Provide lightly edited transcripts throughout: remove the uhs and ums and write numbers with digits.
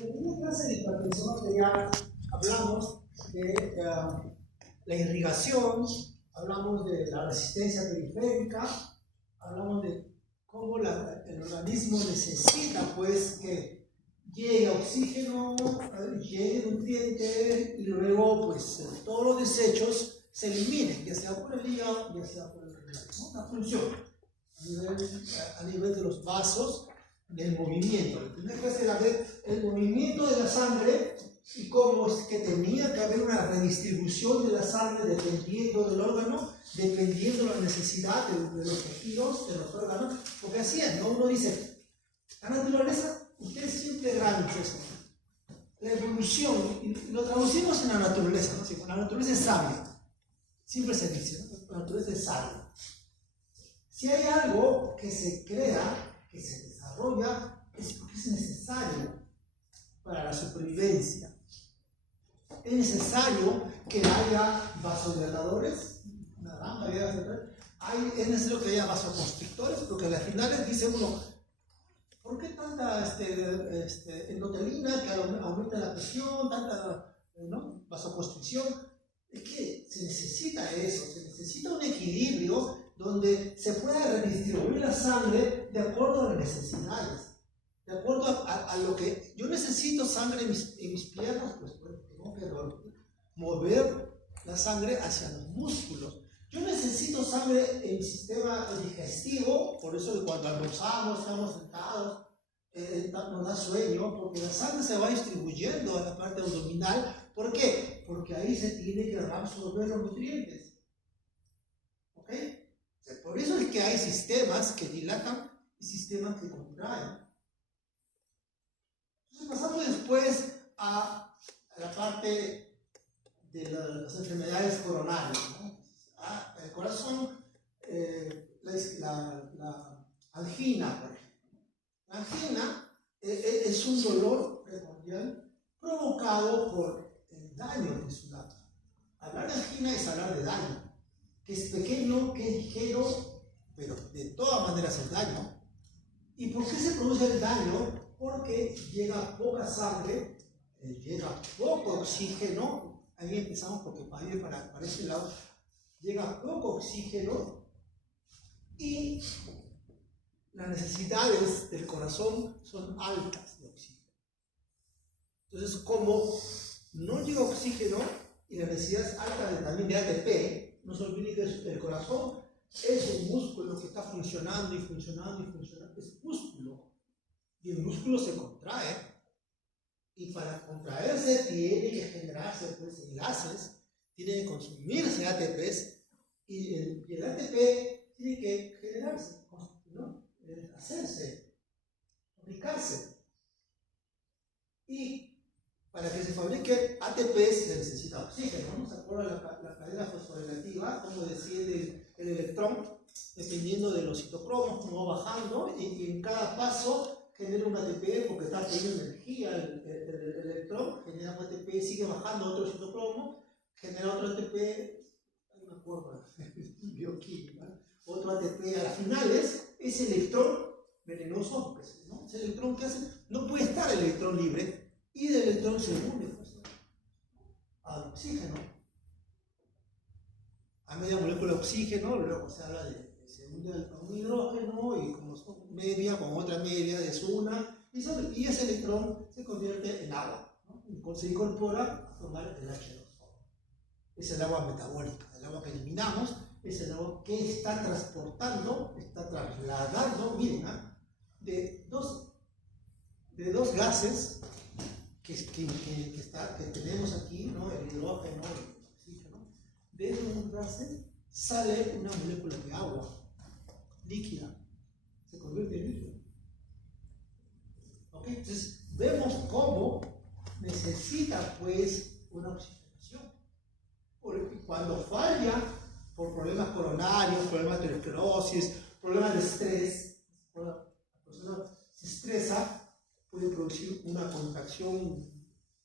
En una clase de hipertensión arterial hablamos de la irrigación, hablamos de la resistencia periférica, hablamos de cómo el organismo necesita pues que llegue oxígeno, llegue nutrientes y luego pues todos los desechos se eliminen, ya sea por el hígado, ya sea por el riñón, ¿no? La función a nivel de los vasos, del movimiento. La primera clase era ver el movimiento de la sangre y cómo es que tenía que haber una redistribución de la sangre dependiendo del órgano, dependiendo de la necesidad de los tejidos, de los órganos, porque así es, ¿no? Uno dice, la naturaleza, ustedes siempre han dicho eso, la evolución, y lo traducimos en la naturaleza, ¿no? Sí, la naturaleza es sabia, siempre se dice, ¿no? La naturaleza es sabia. Si hay algo que se crea, que se desarrolla, es porque es necesario para la supervivencia. Es necesario que haya vasodilatadores, una gran variedad de vasodilatadores. Es necesario que haya vasoconstrictores, porque al final dice uno, ¿por qué tanta endotelina que aumenta la presión, tanta vasoconstricción? Es que se necesita eso, se necesita un equilibrio donde se pueda redistribuir la sangre de acuerdo a las necesidades, de acuerdo a lo que yo necesito sangre en mis piernas, pues tengo que mover la sangre hacia los músculos. Yo necesito sangre en mi sistema digestivo, por eso que cuando almorzamos, estamos sentados, nos da sueño, porque la sangre se va distribuyendo a la parte abdominal. ¿Por qué? Porque ahí se tiene que absorber los nutrientes. ¿Ok? Por eso es que hay sistemas que dilatan y sistemas que contraen. Entonces pasamos después a la parte de las enfermedades coronarias, ¿no? El corazón, la angina, por ejemplo. La angina es un dolor primordial provocado por el daño tisular. Hablar de angina es hablar de daño, que es pequeño, que es ligero, pero de todas maneras es daño. ¿Y por qué se produce el daño? Porque llega poca sangre, llega poco oxígeno. Ahí empezamos porque para este lado llega poco oxígeno y las necesidades del corazón son altas de oxígeno. Entonces, como no llega oxígeno y la necesidad es alta también de ATP, no se olvide que el corazón es un músculo que está funcionando y funcionando y funcionando, es músculo. Y el músculo se contrae. Y para contraerse tiene que generarse pues, gases, tiene que consumirse ATPs, y el ATP tiene que generarse, ¿no? Hacerse, fabricarse. Y para que se fabrique ATP se necesita oxígeno, ¿no? ¿Se acuerdan la cadena fosforilativa? Cómo desciende el electrón, dependiendo de los citocromos, cómo va bajando, y en cada paso genera un ATP porque está teniendo energía el electrón, genera un ATP, sigue bajando otro citocromo, genera otro ATP, no me acuerdo, bioquímica, otro ATP a las finales, ese electrón venenoso, pues, ¿no? Ese electrón que hace, no puede estar el electrón libre, y del electrón se une pues, al oxígeno, a media molécula de oxígeno, luego se habla de se une a un hidrógeno y como son media con otra media es una, y ese electrón se convierte en agua, ¿no? Y se incorpora a formar el H2O. Es el agua metabólica, el agua que eliminamos, es el agua que está transportando, está trasladando, miren, de dos gases que tenemos aquí, ¿no? El hidrógeno y el oxígeno. De esos gases sale una molécula de agua líquida, se convierte en líquido. ¿Ok? Entonces vemos cómo necesita pues una oxigenación. Porque cuando falla por problemas coronarios, problemas de aterosclerosis, problemas de estrés, cuando la persona se estresa, puede producir una contracción,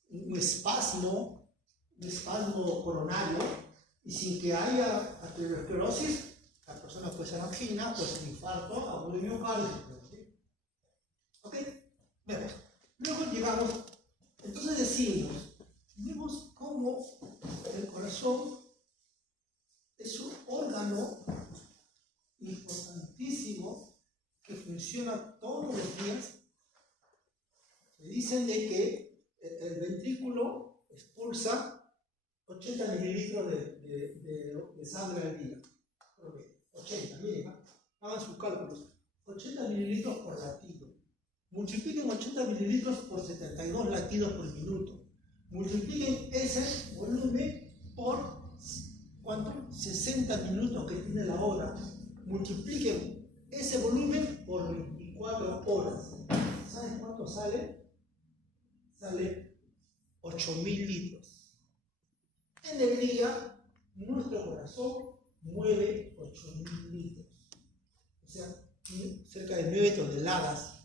un espasmo coronario, y sin que haya aterosclerosis, la persona puede ser angina, puede ser infarto, agudo de miocardio. ¿Ok? Vemos. Luego llegamos decimos, vemos cómo el corazón es un órgano importantísimo que funciona todos los días. Se dicen de que el ventrículo expulsa 80 mililitros de sangre al día. 80, miren, hagan sus cálculos. 80 mililitros por latido. Multipliquen 80 mililitros por 72 latidos por minuto. Multipliquen ese volumen por ¿cuánto? 60 minutos que tiene la hora. Multipliquen ese volumen por 24 horas. ¿Saben cuánto sale? Sale 8.000 litros. En el día, nuestro corazón mueve 8.000 litros. O sea, cerca de 9 toneladas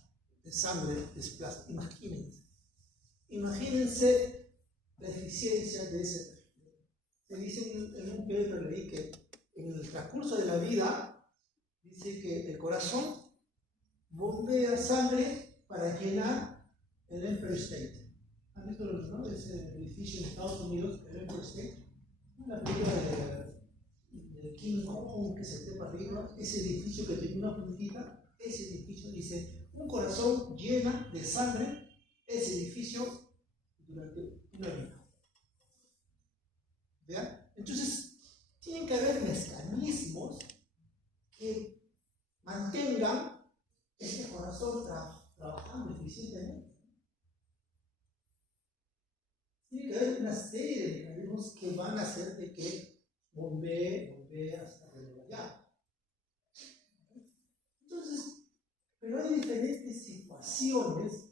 de sangre desplaza. Imagínense la eficiencia de ese tejido. Se dice en un paper, leí que en el transcurso de la vida, dice que el corazón bombea sangre para llenar el Empire State. ¿Han visto ese edificio en Estados Unidos, el Empire State? Una película de King Kong que se trepa arriba, ese edificio que tiene una puntita, ese edificio dice, un corazón llena de sangre ese edificio durante una vida. ¿Vean? Entonces, tienen que haber mecanismos que mantengan ese corazón trabajando eficientemente. Tiene que haber una serie de mecanismos que van a hacer de que bombee hasta que lo vaya. Entonces, pero hay diferentes situaciones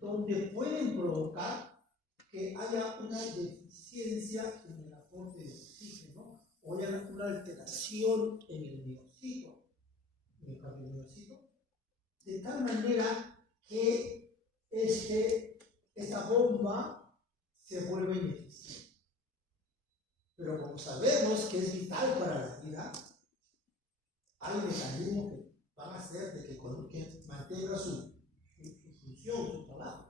donde pueden provocar que haya una deficiencia en el aporte de oxígeno o haya una alteración en el miocito, de tal manera que esta bomba se vuelve ineficiente. Pero como sabemos que es vital para la vida, hay mecanismos que van a hacer de que mantenga su función, su trabajo,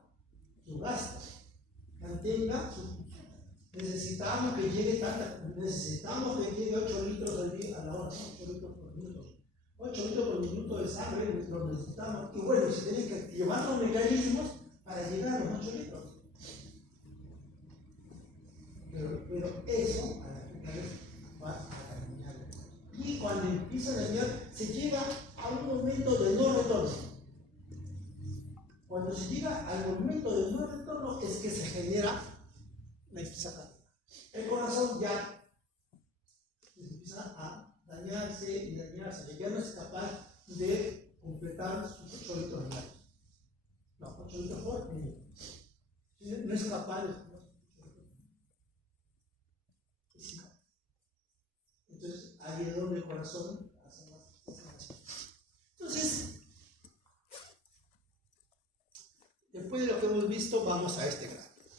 su gasto, mantenga su función. Necesitamos que llegue 8 litros al día a la hora, 8 litros por minuto. 8 litros por minuto de sangre lo necesitamos. Y bueno, si tenés que activar los mecanismos para llegar a los 8 litros. Pero eso a la final va a dañar. Y cuando empieza a dañar, se llega a un momento de no retorno. Cuando se llega al momento de no retorno es que se genera la insuficiencia. El corazón ya empieza a dañarse y dañarse. Ya no es capaz de completar sus 8 litros diarios. No, 8 litros por minuto. No es capaz de. Entonces, ahí es donde el corazón hace más. Entonces, después de lo que hemos visto, vamos a este gráfico.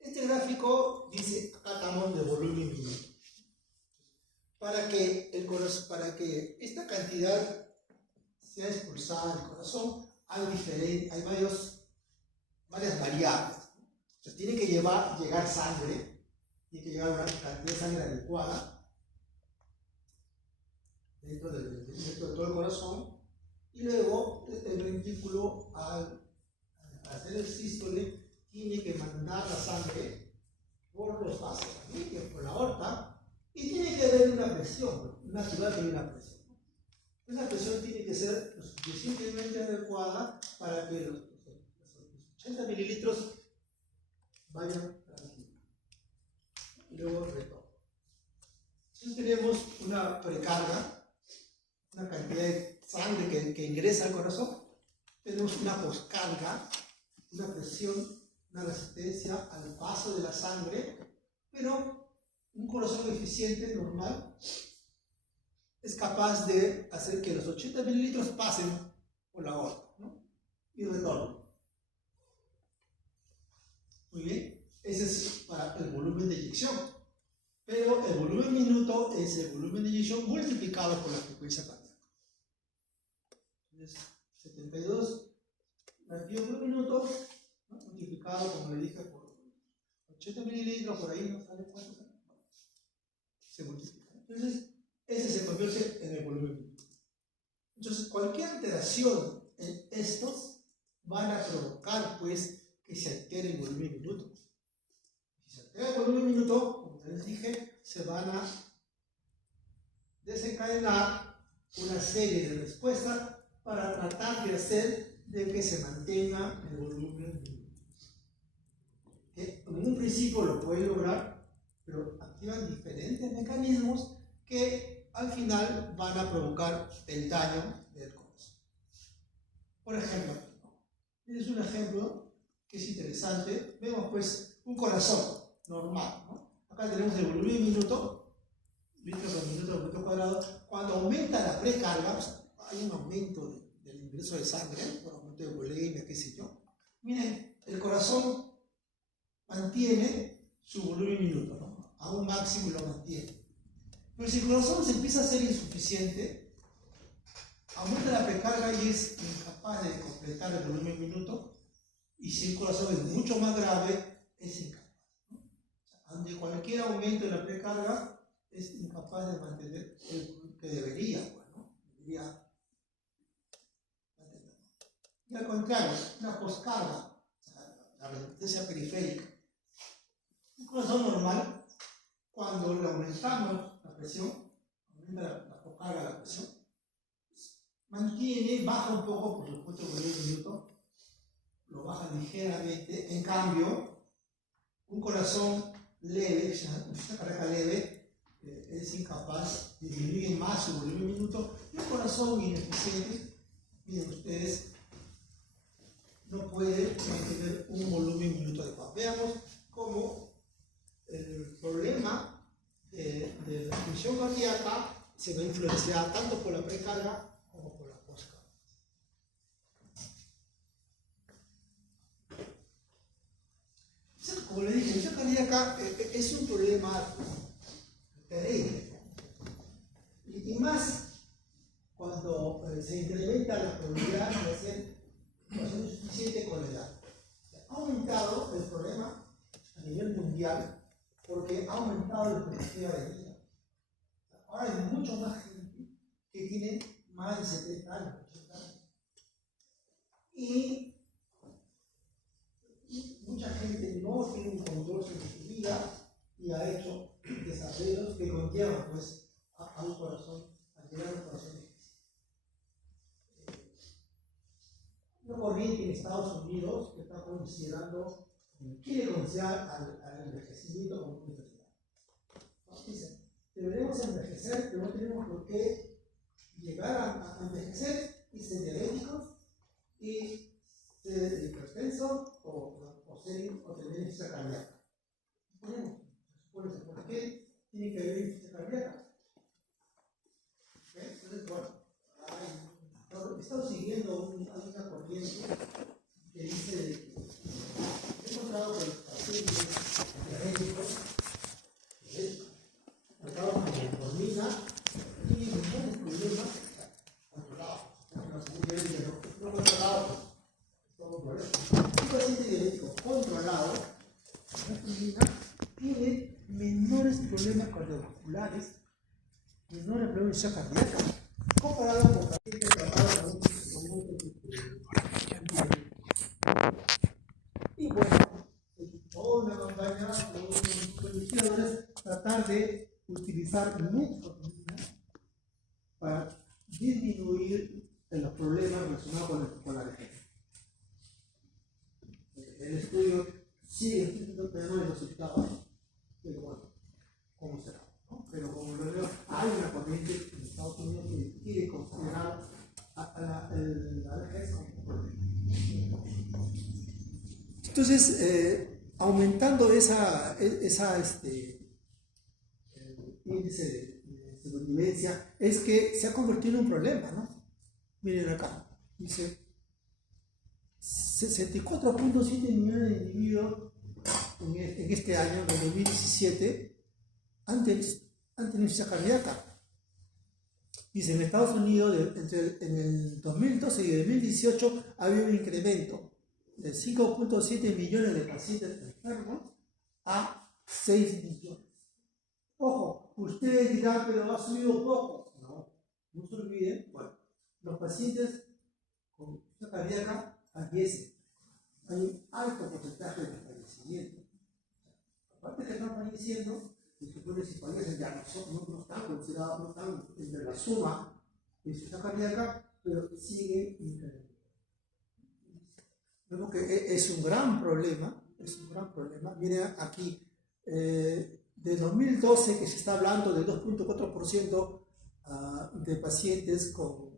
Este gráfico dice, acá estamos de volumen minuto. Para que esta cantidad sea expulsada del corazón, hay varias variables. Entonces, tiene que llegar sangre. Tiene que llegar una cantidad de sangre adecuada dentro de todo el corazón, y luego el ventrículo al hacer el sístole tiene que mandar la sangre por los vasos, por la aorta, y tiene que haber una presión, natural que hay una presión. Esa presión tiene que ser lo suficientemente adecuada para que los 80 mililitros vayan tranquilos. Y luego retorno. Entonces tenemos una precarga, una cantidad de sangre que ingresa al corazón. Tenemos una poscarga, una presión, una resistencia al paso de la sangre, pero un corazón eficiente, normal, es capaz de hacer que los 80 mililitros pasen por la aorta, ¿no? Y retornen. Muy bien. Ese es para el volumen de eyección. Pero el volumen minuto es el volumen de eyección multiplicado por la frecuencia cardíaca. Entonces, 72 latidos por minuto, ¿no? Multiplicado multiplicado, como le dije, por 80 mililitros, por ahí, ¿no sale cuánto sale? Se multiplica. Entonces, ese se convierte en el volumen minuto. Entonces, cualquier alteración en estos van a provocar, pues, que se altere el volumen minuto. Si se altera el volumen minuto, como les dije, se van a desencadenar una serie de respuestas para tratar de hacer de que se mantenga el volumen minuto. Que en un principio lo pueden lograr, pero activan diferentes mecanismos que al final van a provocar el daño del corazón. Por ejemplo, este es un ejemplo que es interesante. Vemos pues un corazón normal, ¿no? Acá tenemos el volumen minuto, litros por minuto por metro cuadrado. Cuando aumenta la precarga, o sea, hay un aumento del ingreso de sangre, por aumento de volemia, qué sé yo. Miren, el corazón mantiene su volumen minuto, ¿no? A un máximo lo mantiene. Pero si el corazón se empieza a hacer insuficiente, aumenta la precarga y es incapaz de completar el volumen minuto. Y si el corazón es mucho más grave, es incapaz, ¿no? O sea, ante cualquier aumento de la precarga, es incapaz de mantener el que debería, pues, ¿no? Debería mantener. Y al contrario, una poscarga, o sea, la resistencia periférica. Un corazón normal, cuando le aumentamos la presión, aumenta la poscarga, la presión, mantiene, baja un poco, por supuesto, el volumen minuto, lo baja ligeramente. En cambio, un corazón leve, una carga leve, es incapaz de disminuir más su volumen minuto. Y un corazón ineficiente, miren ustedes, no puede mantener un volumen minuto adecuado. Veamos cómo el problema de la función cardíaca se va a influenciar tanto por la precarga como por la poscarga. Como le dije, la función cardíaca es un problema terrible. Y más cuando se incrementa la probabilidad de hacer situación insuficiente con la edad. Ha aumentado el problema a nivel mundial porque ha aumentado la expectativa de vida. Ahora hay mucho más gente que tiene más de 70 años, 80 años. Y mucha gente no tiene un control sobre su vida y ha hecho desarrollos que conllevan pues, a un corazón, a llegar a un corazón difícil. Una corriente en Estados Unidos que está considerando, quiere considerar al envejecimiento como una enfermedad. Dicen, deberemos envejecer, pero no tenemos por qué llegar a envejecer y ser diabéticos y ser hipertensos o tener insuficiencia cardíaca. ¿Por qué tiene que haber insuficiencia cardíaca? Entonces, bueno, he estado siguiendo una corriente que dice que he encontrado que los pacientes diabéticos tratados con metformina tienen muchos problemas controlados. No controlados, todo por eso. Un paciente diabético controlado con metformina tiene menores problemas cardiovasculares, menores problemas de cardíaca, comparado con pacientes tratados con un y bueno, toda una campaña de los investigadores tratar de utilizar metformina para disminuir los problemas relacionados con la vejez. El estudio sigue teniendo resultados, pero bueno, ¿cómo será? ¿No? Pero como lo veo, hay una corriente en Estados Unidos que quiere considerar a la vejez como un problema. Entonces, aumentando índice de supervivencia, es que se ha convertido en un problema, ¿no? Miren acá, dice 64.7 millones de individuos en este año, en 2017, han tenido insuficiencia cardíaca. Dice, en Estados Unidos, en el 2012 y el 2018 ha habido un incremento de 5.7 millones de pacientes enfermos a 6 millones. Ojo, ustedes dirán, pero ha subido poco. No se olviden, bueno, los pacientes con insuficiencia cardíaca fallecen. Hay un alto porcentaje de fallecimiento. Aparte que están falleciendo, se supone que si fallecen ya no están considerados, no están entre la suma de insuficiencia cardíaca, pero siguen incrementando. Vemos que es un gran problema, Miren aquí, de 2012 que se está hablando del 2.4% de pacientes con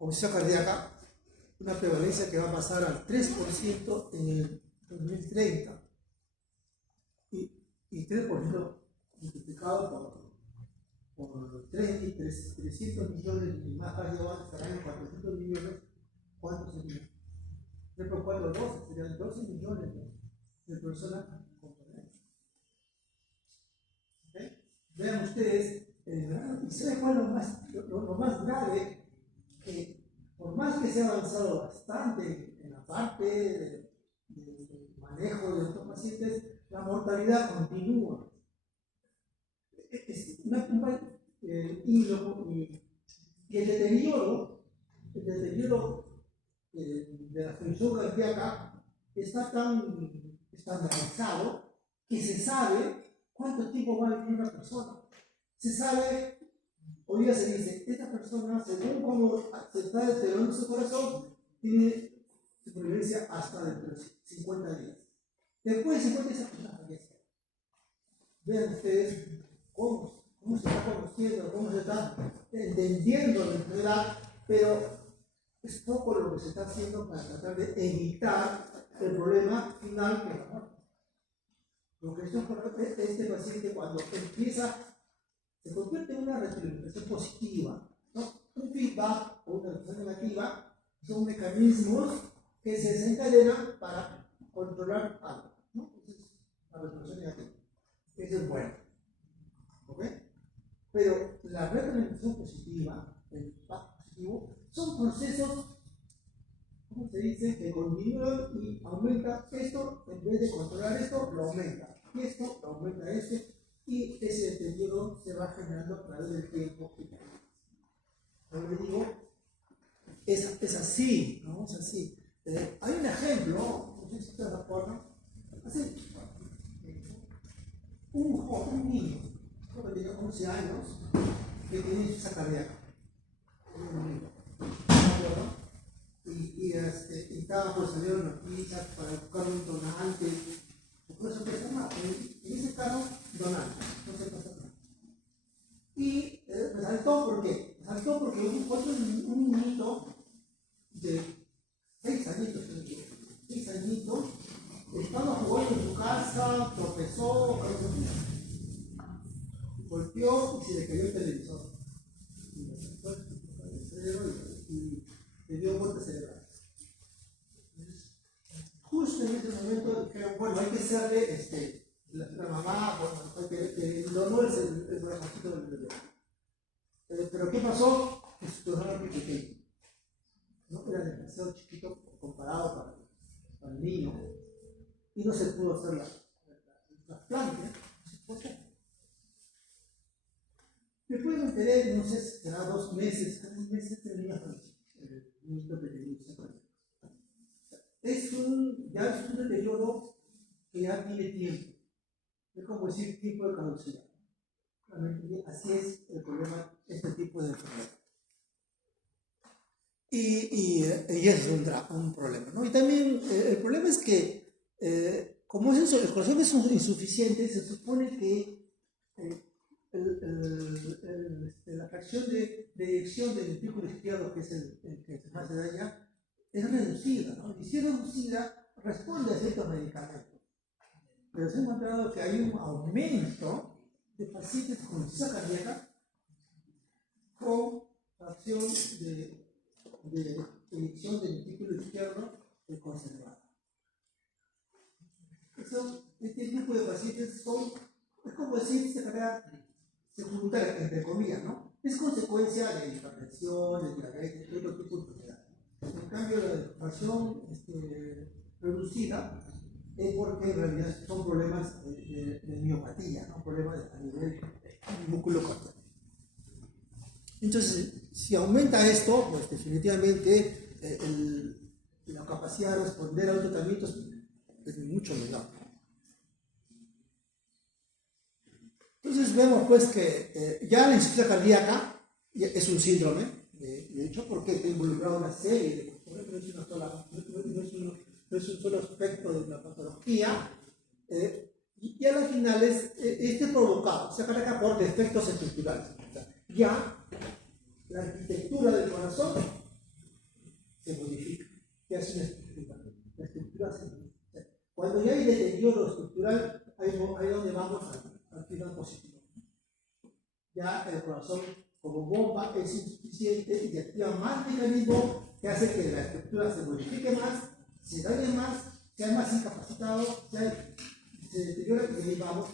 insuficiencia cardíaca, una prevalencia que va a pasar al 3% en el 2030 y 3% multiplicado por 300 millones y más cardiovasculares estarán en 400 millones. ¿Cuántos serían? 3 por 4, 12, serían 12 millones de personas con problemas. ¿Okay? Vean ustedes, ¿y saben cuál es lo más grave? Que por más que se ha avanzado bastante en la parte de manejo de estos pacientes, la mortalidad continúa. Es y el deterioro de la función cardíaca está tan estandarizado que se sabe cuánto tiempo va a vivir una persona. Se sabe, hoy día se dice, esta persona, según cómo se está deteriorando su corazón, tiene supervivencia hasta dentro de 50 días. Después de 50 días, esa persona fallece. Vean ustedes cómo se está conociendo, cómo se está entendiendo la enfermedad, pero es poco lo que se está haciendo para tratar de evitar el problema final que es la muerte. Lo que este paciente cuando empieza, se convierte en una retroalimentación positiva, ¿no? Un feedback o una reacción negativa son mecanismos que se desencadenan para controlar algo, ¿no? Entonces, la retroalimentación negativa. Eso es bueno. ¿Ok? Pero la retroalimentación positiva, el feedback positivo, son procesos, ¿cómo se dice?, que continúan y aumenta esto, en vez de controlar esto, lo aumenta. Y esto, lo aumenta y ese deterioro se va generando a través del tiempo. Como les digo, es así, ¿no? Es así. Hay un ejemplo, no sé si ustedes recuerdan, así, un niño, creo que tenía 11 años, que tenía insuficiencia cardíaca. Y estaba por salir una noticias para buscar un donante. Por eso en ese caso, donante, no se pasa nada. Y me saltó, ¿por qué? Me saltó porque un niñito de 6 añitos, estaba jugando en su casa, tropezó, golpeó y se le cayó el televisor. Y le dio muerte cerebral. Justo en ese momento dijeron, bueno, hay que hacerle, la mamá, bueno, que donó el corazoncito del bebé. Pero ¿qué pasó? Que su corazón era muy pequeño. No era demasiado chiquito comparado para el niño. Y no se pudo hacer el trasplante. Después me enteré, no sé, será 2 meses, 3 meses, el niño falleció. El niño pequeño se falleció. Ya es un deterioro que ya tiene tiempo. Es como decir tiempo de caducidad. Así es el problema, este tipo de enfermedad. Y es un problema, ¿no? Y también el problema es que, como el corazón es insuficiente, se supone que la fracción de eyección del ventrículo izquierdo, que es el que se más se daña, es reducida, ¿no? Y si es reducida, responde a ciertos medicamentos. Pero se ha encontrado que hay un aumento de pacientes con insuficiencia cardíaca con fracción de eyección del ventrículo izquierdo conservada. Este grupo de pacientes es como decir secundaria, entre comillas, ¿no? Es consecuencia de hipertensión, de diabetes, de otro tipo de enfermedades. En cambio, la deformación reducida es porque en realidad son problemas de miopatía, ¿no? Problemas a nivel músculo cortical. Entonces, si aumenta esto, pues definitivamente la capacidad de responder a los tratamientos es mucho menor. Entonces vemos pues que ya la insuficiencia cardíaca es un síndrome, de hecho, porque está involucrado una serie de factores, no es un solo aspecto de una patología, y a la final es provocado, se cardíaca por defectos estructurales. O sea, ya la arquitectura del corazón se modifica, ya es una estructura, la estructura se modifica. Cuando ya hay deterioro estructural, ahí donde vamos al final positivo. Ya el corazón como bomba es insuficiente y activa más mecanismos que hace que la estructura se modifique más, se dañe más, sea más incapacitado, se deteriora y ahí vamos.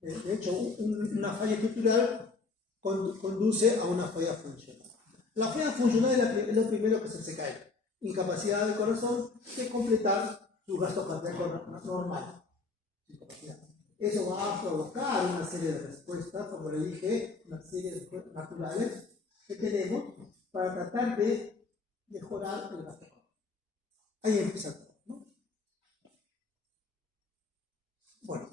De hecho, una falla estructural conduce a una falla funcional. La falla funcional es lo primero que se cae. Incapacidad del corazón de completar su gasto cardíaco normal. Incapacidad. Eso va a provocar una serie de respuestas, como le dije, una serie de respuestas naturales que tenemos para tratar de mejorar el gasto cardíaco. Ahí empieza todo, ¿no? Bueno,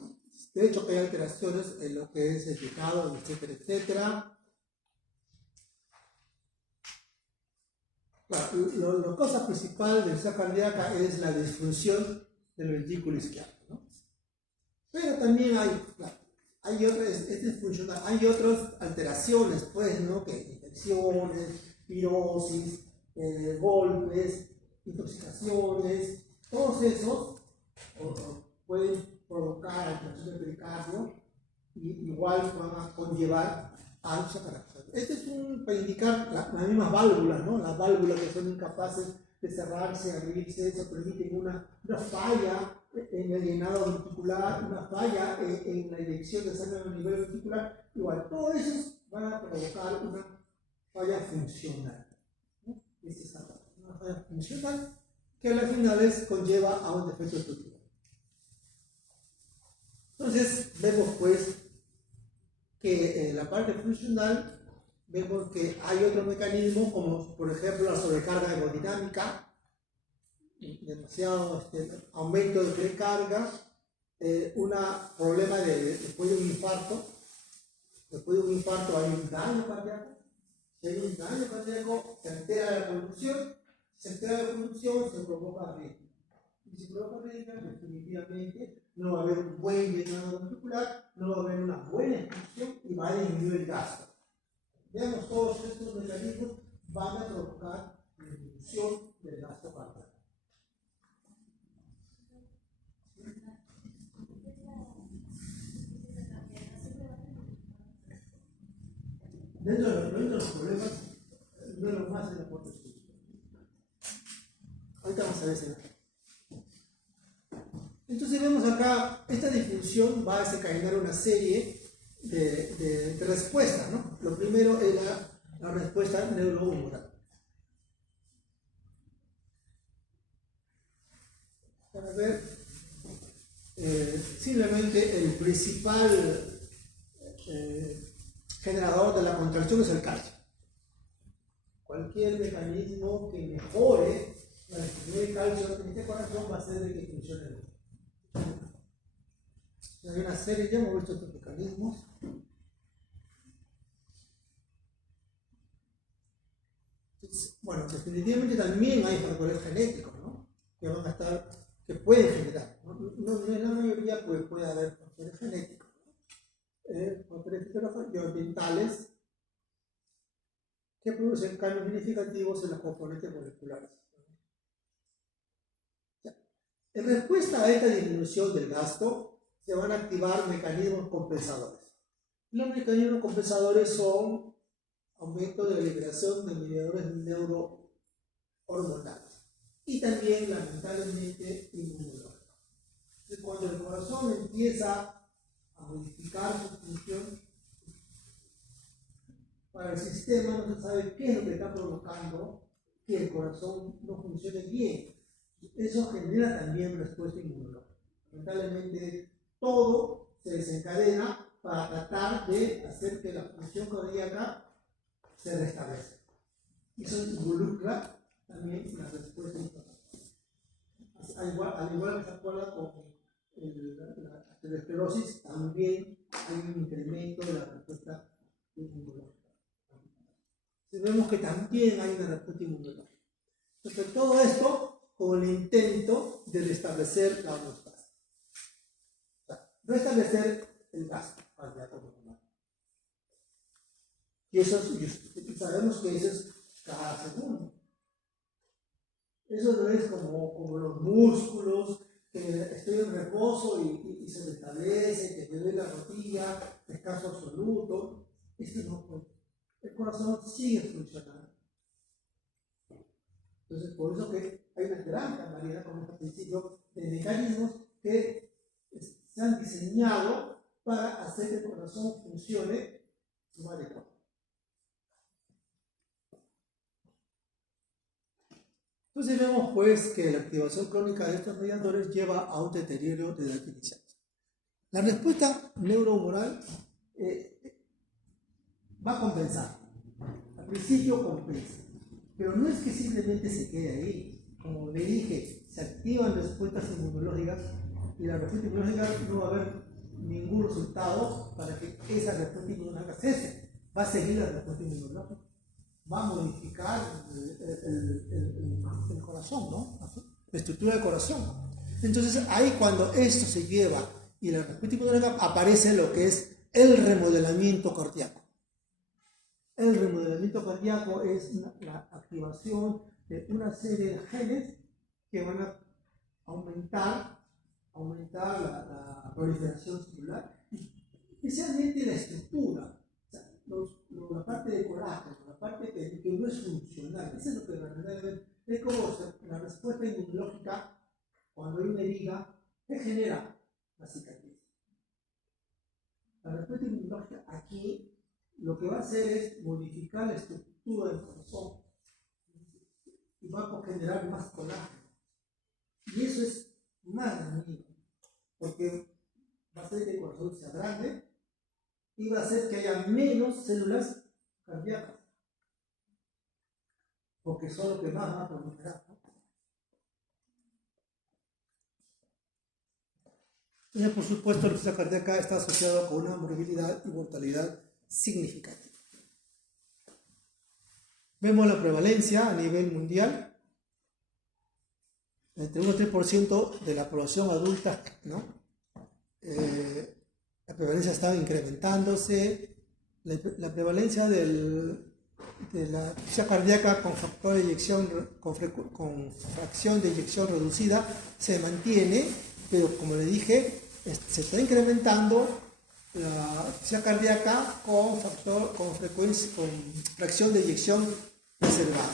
de hecho que hay alteraciones en lo que es el pecado, etcétera, etcétera. Claro, la cosa principal de la cardíaca es la disfunción del ventrículo izquierdo, ¿no? Pero también hay otras alteraciones, pues, ¿no? Que infecciones, pirosis, golpes, intoxicaciones, todos esos pueden provocar alteración del pericardio y igual van a conllevar a insuficiencia. Este es para indicar las mismas válvulas, ¿no? Las válvulas que son incapaces de cerrarse, abrirse, eso permite una falla en el llenado ventricular, una falla en la inyección de sangre a nivel ventricular. Igual, todos esos van a provocar una falla funcional, ¿no? Una falla funcional que a las finales conlleva a un defecto estructural. Entonces, vemos pues que en la parte funcional vemos que hay otros mecanismos como por ejemplo la sobrecarga hemodinámica, demasiado aumento de precarga, un problema después de un infarto. Después de un infarto hay un daño cardíaco. Si hay un daño cardíaco, se altera la conducción. Si se altera la conducción, se provoca arritmia. Y si provoca arritmia, definitivamente no va a haber un buen llenado ventricular, no va a haber una buena expulsión y va a disminuir el gasto. Veamos, todos estos mecanismos van a provocar disminución del gasto cardíaco. Dentro de los problemas, uno de los más es la parte espiritual. Ahorita vamos a ver si. Entonces vemos acá, esta disfunción va a desencadenar una serie de respuestas, ¿no? Lo primero es la respuesta neurohumoral. Para ver, simplemente el principal generador de la contracción es el calcio. Cualquier mecanismo que mejore la distribución de calcio en este corazón va a hacer de que funcione mejor. Hay una serie, ya hemos visto estos mecanismos. Bueno, definitivamente también hay factores genéticos, ¿no? Que van a estar, que pueden generar. No en la mayoría puede haber factores genéticos, ¿no? Factores fisiológicos y ambientales que producen cambios significativos en los componentes moleculares. En respuesta a esta disminución del gasto, se van a activar mecanismos compensadores. Los mecanismos compensadores son aumento de la liberación de mediadores neurohormonales y también, lamentablemente, inmunológicos. Entonces, cuando el corazón empieza a modificar su función, para el sistema no se sabe qué es lo que está provocando que el corazón no funcione bien. Eso genera también respuesta inmunológica. Lamentablemente, todo se desencadena para tratar de hacer que la función cardíaca se restablezca. Y eso involucra también la respuesta inflamatoria. Al igual que se acuerda con la arteriosclerosis, también hay un incremento de la respuesta inmunológica. Vemos que también hay una respuesta inmunológica. Entonces, todo esto con el intento de restablecer la homeostasis. O sea, restablecer el gasto cardíaco normal. Y eso sabemos que eso es cada segundo. Eso no es como los músculos, que estoy en reposo y se restablece, que me duele la rodilla, descanso absoluto. Esto no puede. El corazón sigue funcionando. Entonces, por eso que hay una gran variedad, como este principio, de mecanismos que se han diseñado para hacer que el corazón funcione como adecuado. Entonces vemos pues que la activación crónica de estos mediadores lleva a un deterioro de edad inicial. La respuesta neurohumoral va a compensar. Al principio compensa. Pero no es que simplemente se quede ahí. Como le dije, se activan respuestas inmunológicas y la respuesta inmunológica no va a haber ningún resultado para que esa respuesta inmunológica cese. Va a seguir la respuesta inmunológica. Va a modificar el corazón, ¿no? La estructura del corazón. Entonces, ahí cuando esto se lleva y la respuesta inmunológica, aparece lo que es el remodelamiento cardíaco. El remodelamiento cardíaco es la activación de una serie de genes que van a aumentar la proliferación celular, especialmente la estructura. La parte de colágeno, la parte que no es funcional, eso es lo que verdaderamente es como la respuesta inmunológica cuando hay una herida que genera la cicatriz. La respuesta inmunológica aquí lo que va a hacer es modificar la estructura del corazón y va a generar más colágeno. Y eso es más dañino, porque va a hacer que el corazón sea grande y va a hacer que haya menos células cardíacas, porque son lo que más van a proliferar, ¿no? Entonces, por supuesto, la respuesta cardíaca está asociada con una morbilidad y mortalidad significativa. Vemos la prevalencia a nivel mundial. Entre 1 y 3% de la población adulta, ¿no? La prevalencia está incrementándose. La prevalencia de la asfixia cardíaca con factor de eyección, con fracción de eyección reducida se mantiene, pero como le dije, se está incrementando la asfixia cardíaca con fracción de eyección reservada.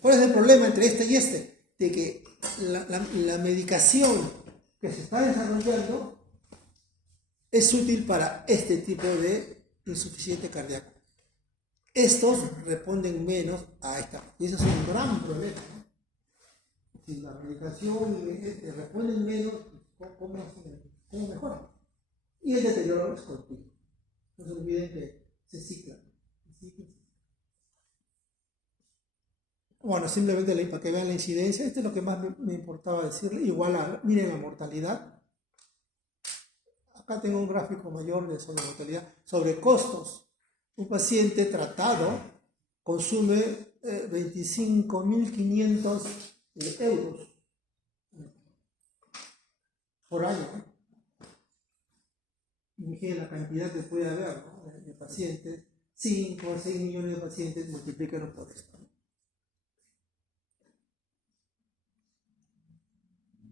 ¿Cuál es el problema entre este y este? De que la medicación que se está desarrollando es útil para este tipo de insuficiente cardíaco. Estos responden menos a esta. Y eso es un gran problema, ¿no? Si la medicación responden menos, ¿cómo mejora? Y el deterioro es continuo. No se olviden que se cicla. Bueno, simplemente para que vean la incidencia, esto es lo que más me importaba decirle. Igual miren la mortalidad. Acá tengo un gráfico mayor de sobre mortalidad, sobre costos. Un paciente tratado consume 25.500 euros por año. Imaginen la cantidad que puede haber, ¿no? de pacientes. 5 o 6 millones de pacientes, multiplíquenlo por esto.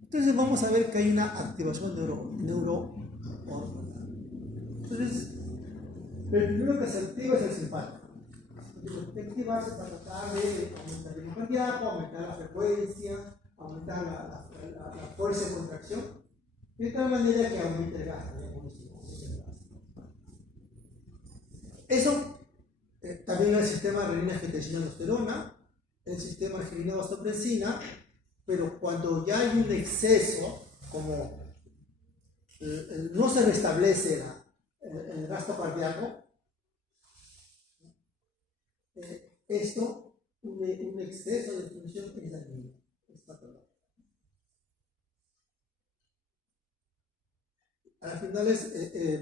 Entonces vamos a ver que hay una activación neurohormonal. Entonces, el primero que se activa es el simpático. Lo que activarse para tratar de aumentar el ritmo cardíaco, aumentar la frecuencia, aumentar la fuerza de contracción, de tal manera que aumente el gasto. Eso también el sistema renina-angiotensina-aldosterona el sistema arginina-vasopresina, pero cuando ya hay un exceso, como no se restablece el gasto cardíaco, un exceso de función es dañino, es patológico. A las finales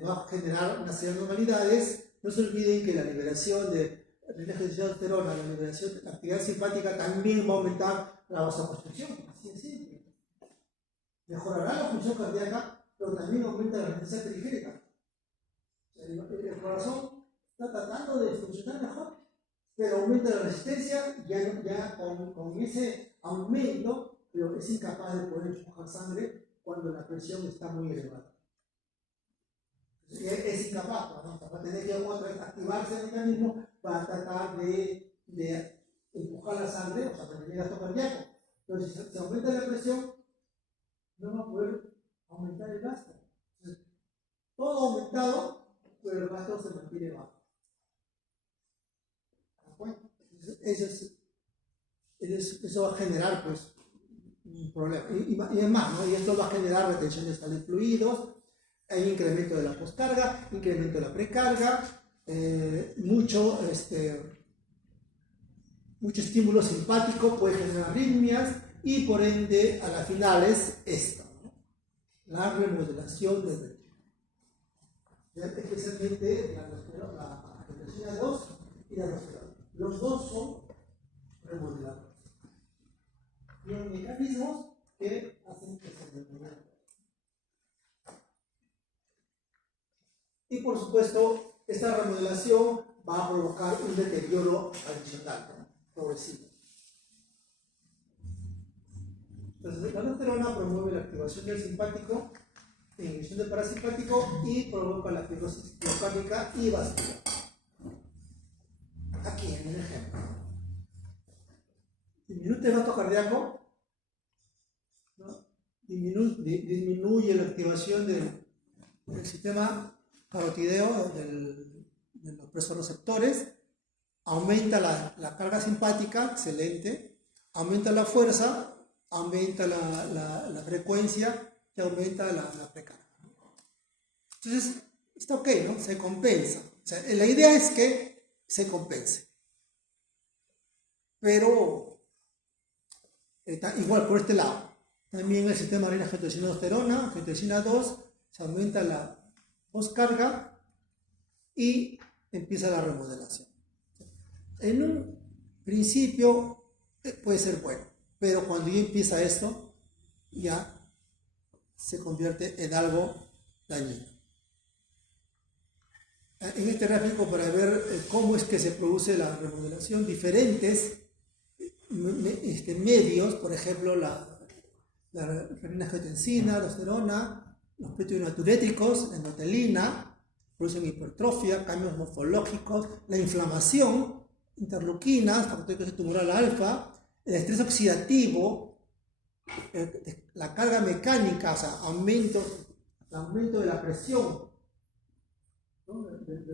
va a generar una serie de anormalidades. No se olviden que la liberación de testosterona, la actividad simpática también va a aumentar la vasoconstricción, así de simple. Mejorará la función cardíaca, pero también aumenta la resistencia periférica. El corazón está tratando de funcionar mejor, pero aumenta la resistencia, ya con ese aumento, pero es incapaz de poder empujar sangre cuando la presión está muy elevada. Es incapaz, ¿no? Va a tener que activarse el mecanismo para tratar de empujar la sangre, o sea, prevenir el gasto cardíaco. Pero si se aumenta la presión, no va a poder aumentar el gasto. Entonces, todo aumentado, pero el gasto se mantiene bajo. Eso va a generar, pues, un problema. Y es más, ¿no? Y esto va a generar retención de sal de fluidos. Hay incremento de la poscarga, incremento de la precarga, mucho estímulo simpático puede generar arritmias y por ende a las finales esto, ¿no? La remodelación del ventriculo, especialmente la angiotensina 2 y la aldosterona. Los dos son remodeladores. Los mecanismos que hacen que se remodelen. Y por supuesto, esta remodelación va a provocar un deterioro adicional, ¿no? Progresivo. Entonces, la aldosterona promueve la activación del simpático, la inhibición del parasimpático y provoca la fibrosis miocárdica y vascular. Aquí en un ejemplo. Disminuye el gasto cardíaco, ¿no? Disminuye la activación del sistema carotideo de los presorreceptores, aumenta la carga simpática, excelente, aumenta la fuerza, aumenta la frecuencia y aumenta la precarga. Entonces, está ok, ¿no? Se compensa. O sea, la idea es que se compense. Pero, igual por este lado, también el sistema renina angiotensina-aldosterona, angiotensina 2, se aumenta la poscarga y empieza la remodelación. En un principio puede ser bueno, pero cuando ya empieza esto, ya se convierte en algo dañino. En este gráfico, para ver cómo es que se produce la remodelación, diferentes medios, por ejemplo, la renina angiotensina, aldosterona, los péptidos natriuréticos, la endotelina, producen hipertrofia, cambios morfológicos, la inflamación, interleuquinas, factor tumoral alfa, el estrés oxidativo, la carga mecánica, o sea, aumento de la presión, ¿no? del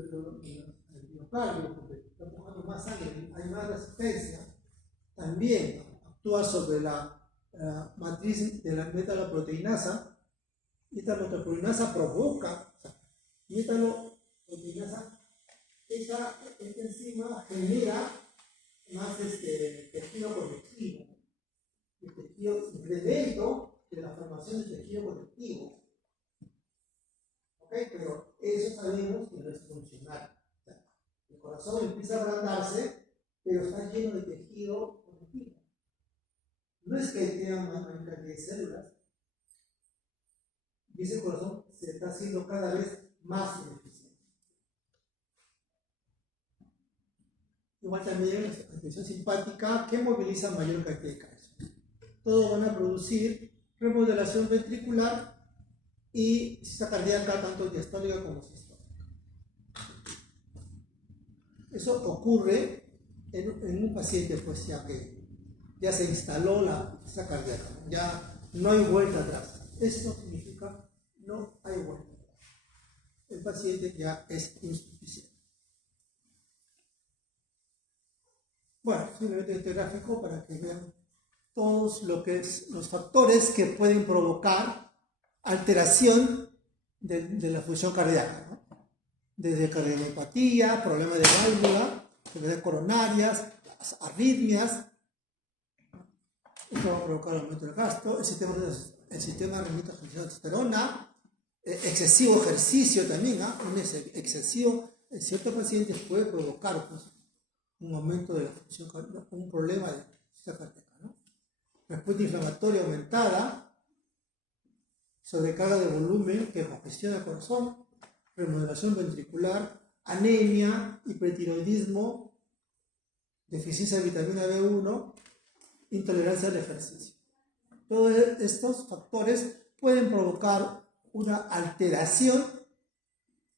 miocardio, porque está empujando más sangre, hay más resistencia. También actúa sobre la matriz de la metaloproteinasa. Esta metaloproteinasa provoca, metaloproteinasa, esta enzima genera más tejido conectivo. El tejido incremento de la formación del tejido conectivo. ¿Ok? Pero eso sabemos que no es funcional. O sea, el corazón empieza a agrandarse, pero está lleno de tejido conectivo. No es que tenga más cantidad de células, y ese corazón se está haciendo cada vez más ineficiente. Igual también la activación simpática que moviliza mayor cantidad de calcio. Todos van a producir remodelación ventricular y cista cardíaca tanto diastólica como sistólica. Eso ocurre en un paciente pues ya que ya se instaló la cista cardíaca, ya no hay vuelta atrás. Esto significa no hay vuelta atrás. El paciente ya es insuficiente. Bueno, simplemente este gráfico para que vean todos los factores que pueden provocar alteración de la función cardíaca, ¿no? Desde cardiopatía, problemas de válvula, enfermedades coronarias, las arritmias. Esto va a provocar aumento del gasto, el sistema remite a testosterona, excesivo ejercicio también, un excesivo en ciertos pacientes puede provocar pues, un aumento de la función cardíaca, un problema de función cardíaca, ¿no? Respuesta inflamatoria aumentada, sobrecarga de volumen que congestiona el corazón, remodelación ventricular, anemia, hipertiroidismo, deficiencia de vitamina B1, intolerancia al ejercicio. Todos estos factores pueden provocar una alteración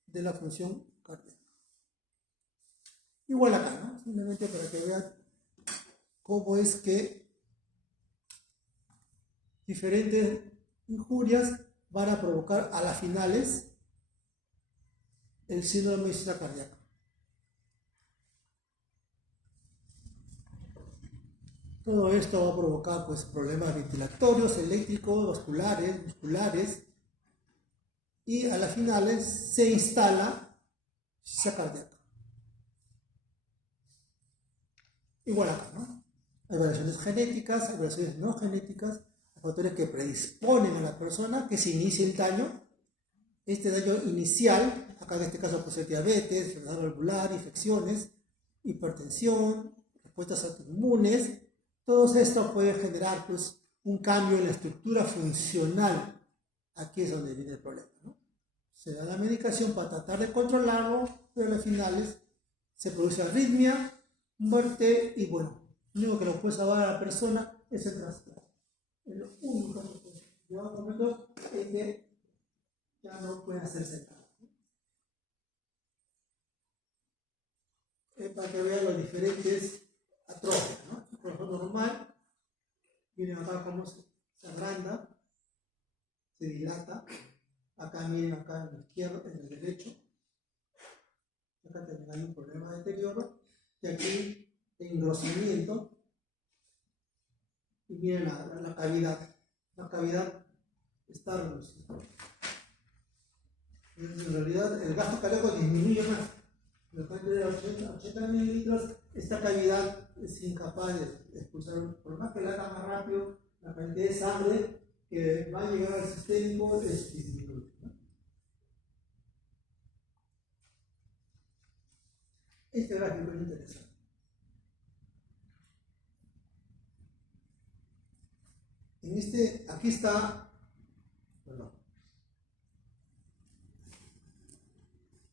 de la función cardíaca. Igual acá, ¿no? Simplemente para que vean cómo es que diferentes injurias van a provocar a las finales el síndrome de insuficiencia cardíaca. Todo esto va a provocar pues, problemas ventilatorios, eléctricos, vasculares, musculares, y a las finales se instala insuficiencia cardíaca. Igual acá, ¿no? Hay variaciones genéticas, hay variaciones no genéticas, hay factores que predisponen a la persona que se inicie el daño. Este daño inicial, acá en este caso puede ser diabetes, enfermedad valvular, infecciones, hipertensión, respuestas autoinmunes. Todo esto puede generar pues, un cambio en la estructura funcional. Aquí es donde viene el problema, ¿no? Se da la medicación para tratar de controlarlo, pero a las finales se produce arritmia, muerte y bueno, lo único que lo puede salvar a la persona es el trasplante. Es lo único que puede llevar un momento en que ya no puede hacerse nada. Para que vean los diferentes atrofias, ¿no? El corazón normal, miren acá cómo se agranda, se dilata. Acá miren acá en el izquierdo, en el derecho. Acá también hay un problema de deterioro. Y aquí el engrosamiento. Y miren la cavidad. La cavidad está reducida. En realidad el gasto cardíaco disminuye más. De 80 mililitros, esta cavidad es incapaz de expulsar, por más que la haga más rápido, la cantidad de sangre que va a llegar al sistémico es disminuye, ¿no? Este gráfico es interesante. Aquí está,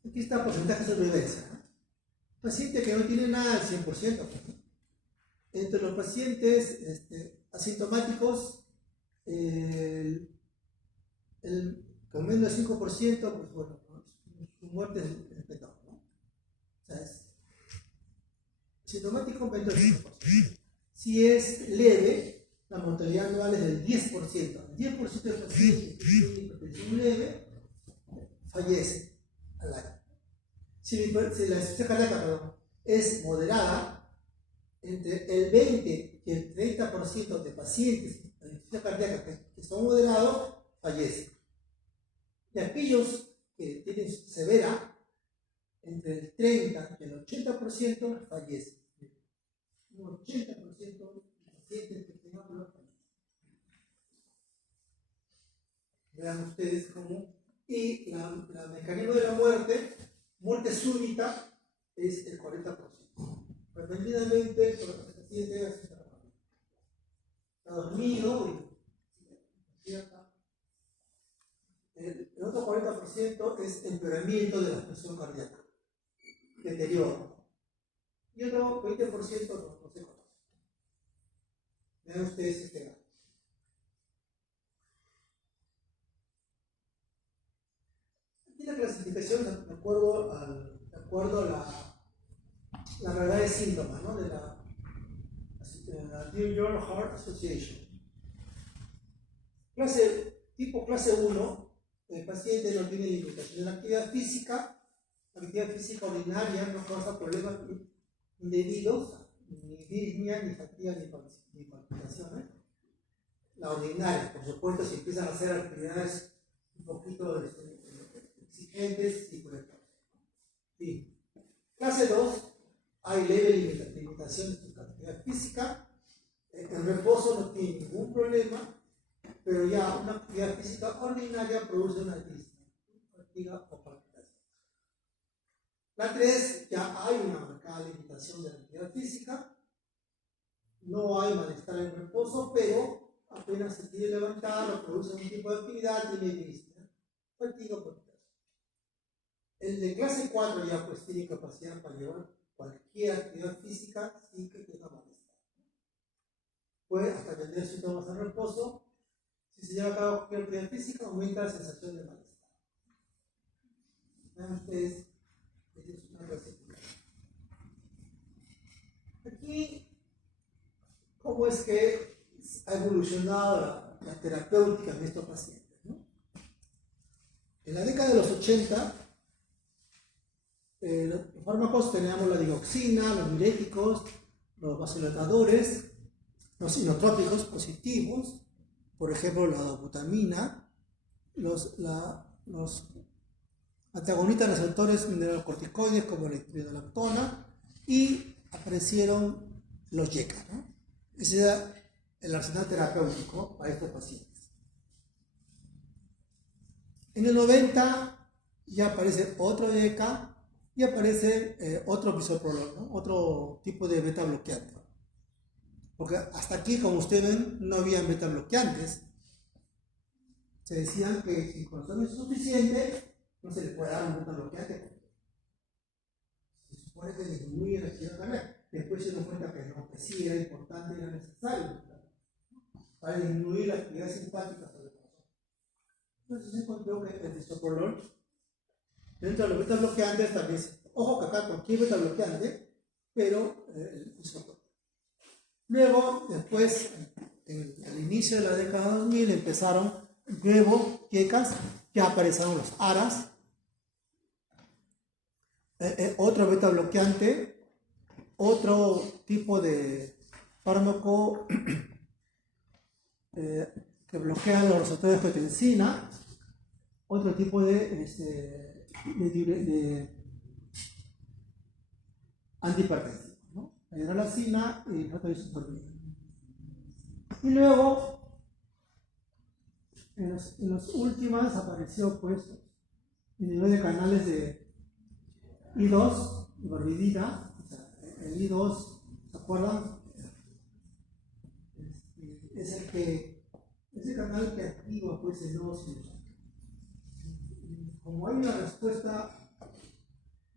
aquí está porcentaje de sobrevivencia, ¿no? Paciente que no tiene nada al 100%. Entre los pacientes asintomáticos, con menos del 5%, pues bueno, su muerte es menor, ¿no? O sea, es sintomático menos del 5%. Si es leve, la mortalidad anual es del 10%. El 10% de pacientes que tienen hipertensión leve fallece al año. Si la insuficiencia cardíaca es moderada, entre el 20 y el 30% de pacientes con insuficiencia cardíaca que son moderados fallecen. Y aquellos que tienen severa, entre el 30 y el 80% fallecen. Un 80% de pacientes que tengan problemas fallecen. Vean ustedes cómo. Y la mecanismo de la muerte súbita, es el 40%. Repentinamente, el paciente está dormido y el otro 40% es empeoramiento de la presión cardíaca, deterioro. Y otro 20% no se conoce. Vean ustedes este gráfico. Aquí la clasificación, de acuerdo a la gravedad de síntomas, ¿no? de la New York Heart Association. Tipo clase 1, el paciente no tiene limitación. La actividad física ordinaria no causa problemas indebidos, ni disnea, ni fatiga, ni palpitaciones. La ordinaria, por supuesto, si empiezan a hacer actividades un poquito exigentes, sí puede pasar. Sí. Clase 2, hay leve limitación de tu actividad física. El reposo no tiene ningún problema, pero ya una actividad física ordinaria produce una disnea, fatiga o palpitación. La 3, ya hay una marcada limitación de la actividad física. No hay malestar en reposo, pero apenas se quiere levantar o produce un tipo de actividad, tiene disnea, fatiga o palpitación. El de clase 4 ya pues tiene capacidad para llevar cualquier actividad física sin que tenga malestar. Puede hasta tener síntomas de reposo. Si se lleva a cabo cualquier actividad física, aumenta la sensación de malestar. Vean ustedes, esta es una clase. Aquí, ¿cómo es que ha evolucionado la terapéutica en estos pacientes, ¿no? En la década de los 80, los fármacos teníamos la digoxina, los diuréticos, los vasodilatadores, los inotrópicos positivos, por ejemplo la dobutamina, los antagonistas receptores mineralocorticoides como la epinolactona, y aparecieron los YECA, ¿no? Ese era el arsenal terapéutico para estos pacientes. En el 90 ya aparece otro YECA y aparece otro bisoprolol, ¿no? Otro tipo de beta bloqueante. Porque hasta aquí, como ustedes ven, no había beta bloqueantes. Se decían que si con consumo es suficiente, no se le puede dar un beta bloqueante. Se supone que disminuye la actividad cardíaca. Después se dio cuenta que no, que sí era importante y era necesario para disminuir la actividad simpática sobre el corazón. Entonces se encontró que el bisoprolol, dentro de los beta bloqueantes también, ojo que acá cualquier beta bloqueante, pero el bisoprolol. Luego, después, al inicio de la década 2000, empezaron nuevos YECAs, ya aparecieron los ARAs, otro beta bloqueante, otro tipo de fármaco que bloquea los receptores de angiotensina, otro tipo de antihipertensivo, ¿no? La hidralazina y la isotormina. Y luego, en los últimos apareció pues el nivel de canales de I2, ivermectina, o sea, el I2, ¿se acuerdan? Es el canal que activa pues el nodo sinusal. Como hay una respuesta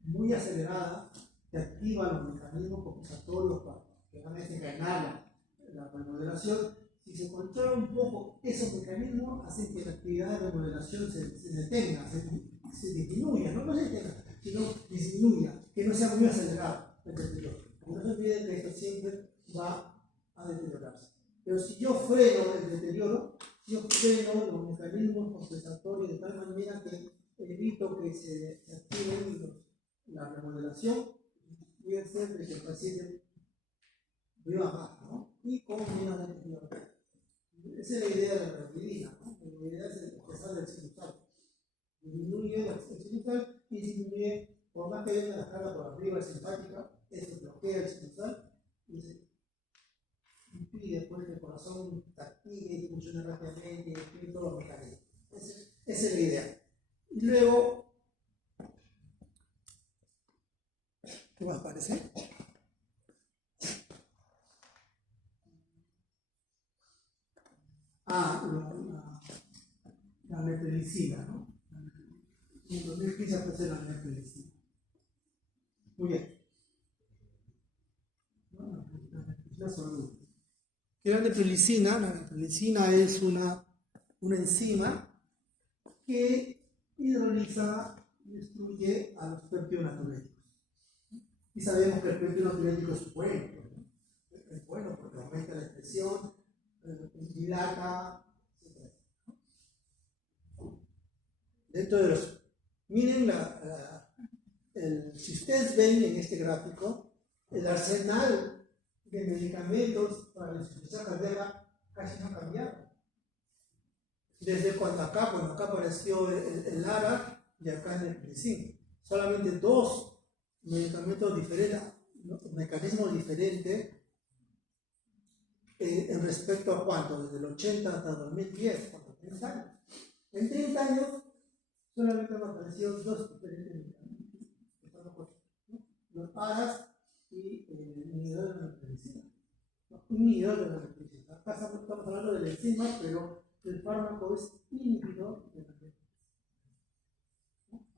muy acelerada que activa los mecanismos compensatorios que van a desencadenar la remodelación, si se controla un poco esos mecanismos, hacen que la actividad de remodelación se detenga, se disminuya, no se detenga, sino disminuya, que no sea muy acelerado el deterioro. No se olviden que esto siempre va a deteriorarse. Pero si yo freno el deterioro, si yo freno los mecanismos compensatorios de tal manera que evito que se active la remodelación, voy a hacer que el paciente viva más, ¿no? Y con menos deterioro. Esa es la idea de la ivermectina, ¿no? La idea es empezar del sinusal. Disminuye el sinusal y disminuye, por más que haya una descarga por arriba simpática, eso bloquea el sinusal y se impide después que el corazón se active y funcione rápidamente y active todos los mecanismos. Esa es la idea. Y luego, ¿qué más parece? La neprilicina, ¿no? En 2015 aparece la neprilicina. Muy bien. La neprilicina es una enzima que hidroliza y destruye a los peptidonatriuréticos. Y sabemos que el peptidonatriurético es bueno, ¿no? Es bueno porque aumenta la expresión, dilata, etc. Dentro de los... Miren, si ustedes ven en este gráfico, el arsenal que medicamentos para la insuficiencia cardíaca casi no han cambiado. Desde cuando acá apareció el ARA y acá en el Penicillin. Solamente 2 medicamentos diferentes, mecanismos diferentes en respecto a cuánto, desde el 80 hasta 2010, cuando 30 años. En 30 años solamente han aparecido 2 diferentes medicamentos, los ARAS y el inhibidor de la penicilina. Un inhibidor de la penicilina. Acá estamos hablando de la enzima, pero el fármaco es inhibidor de la penicilina.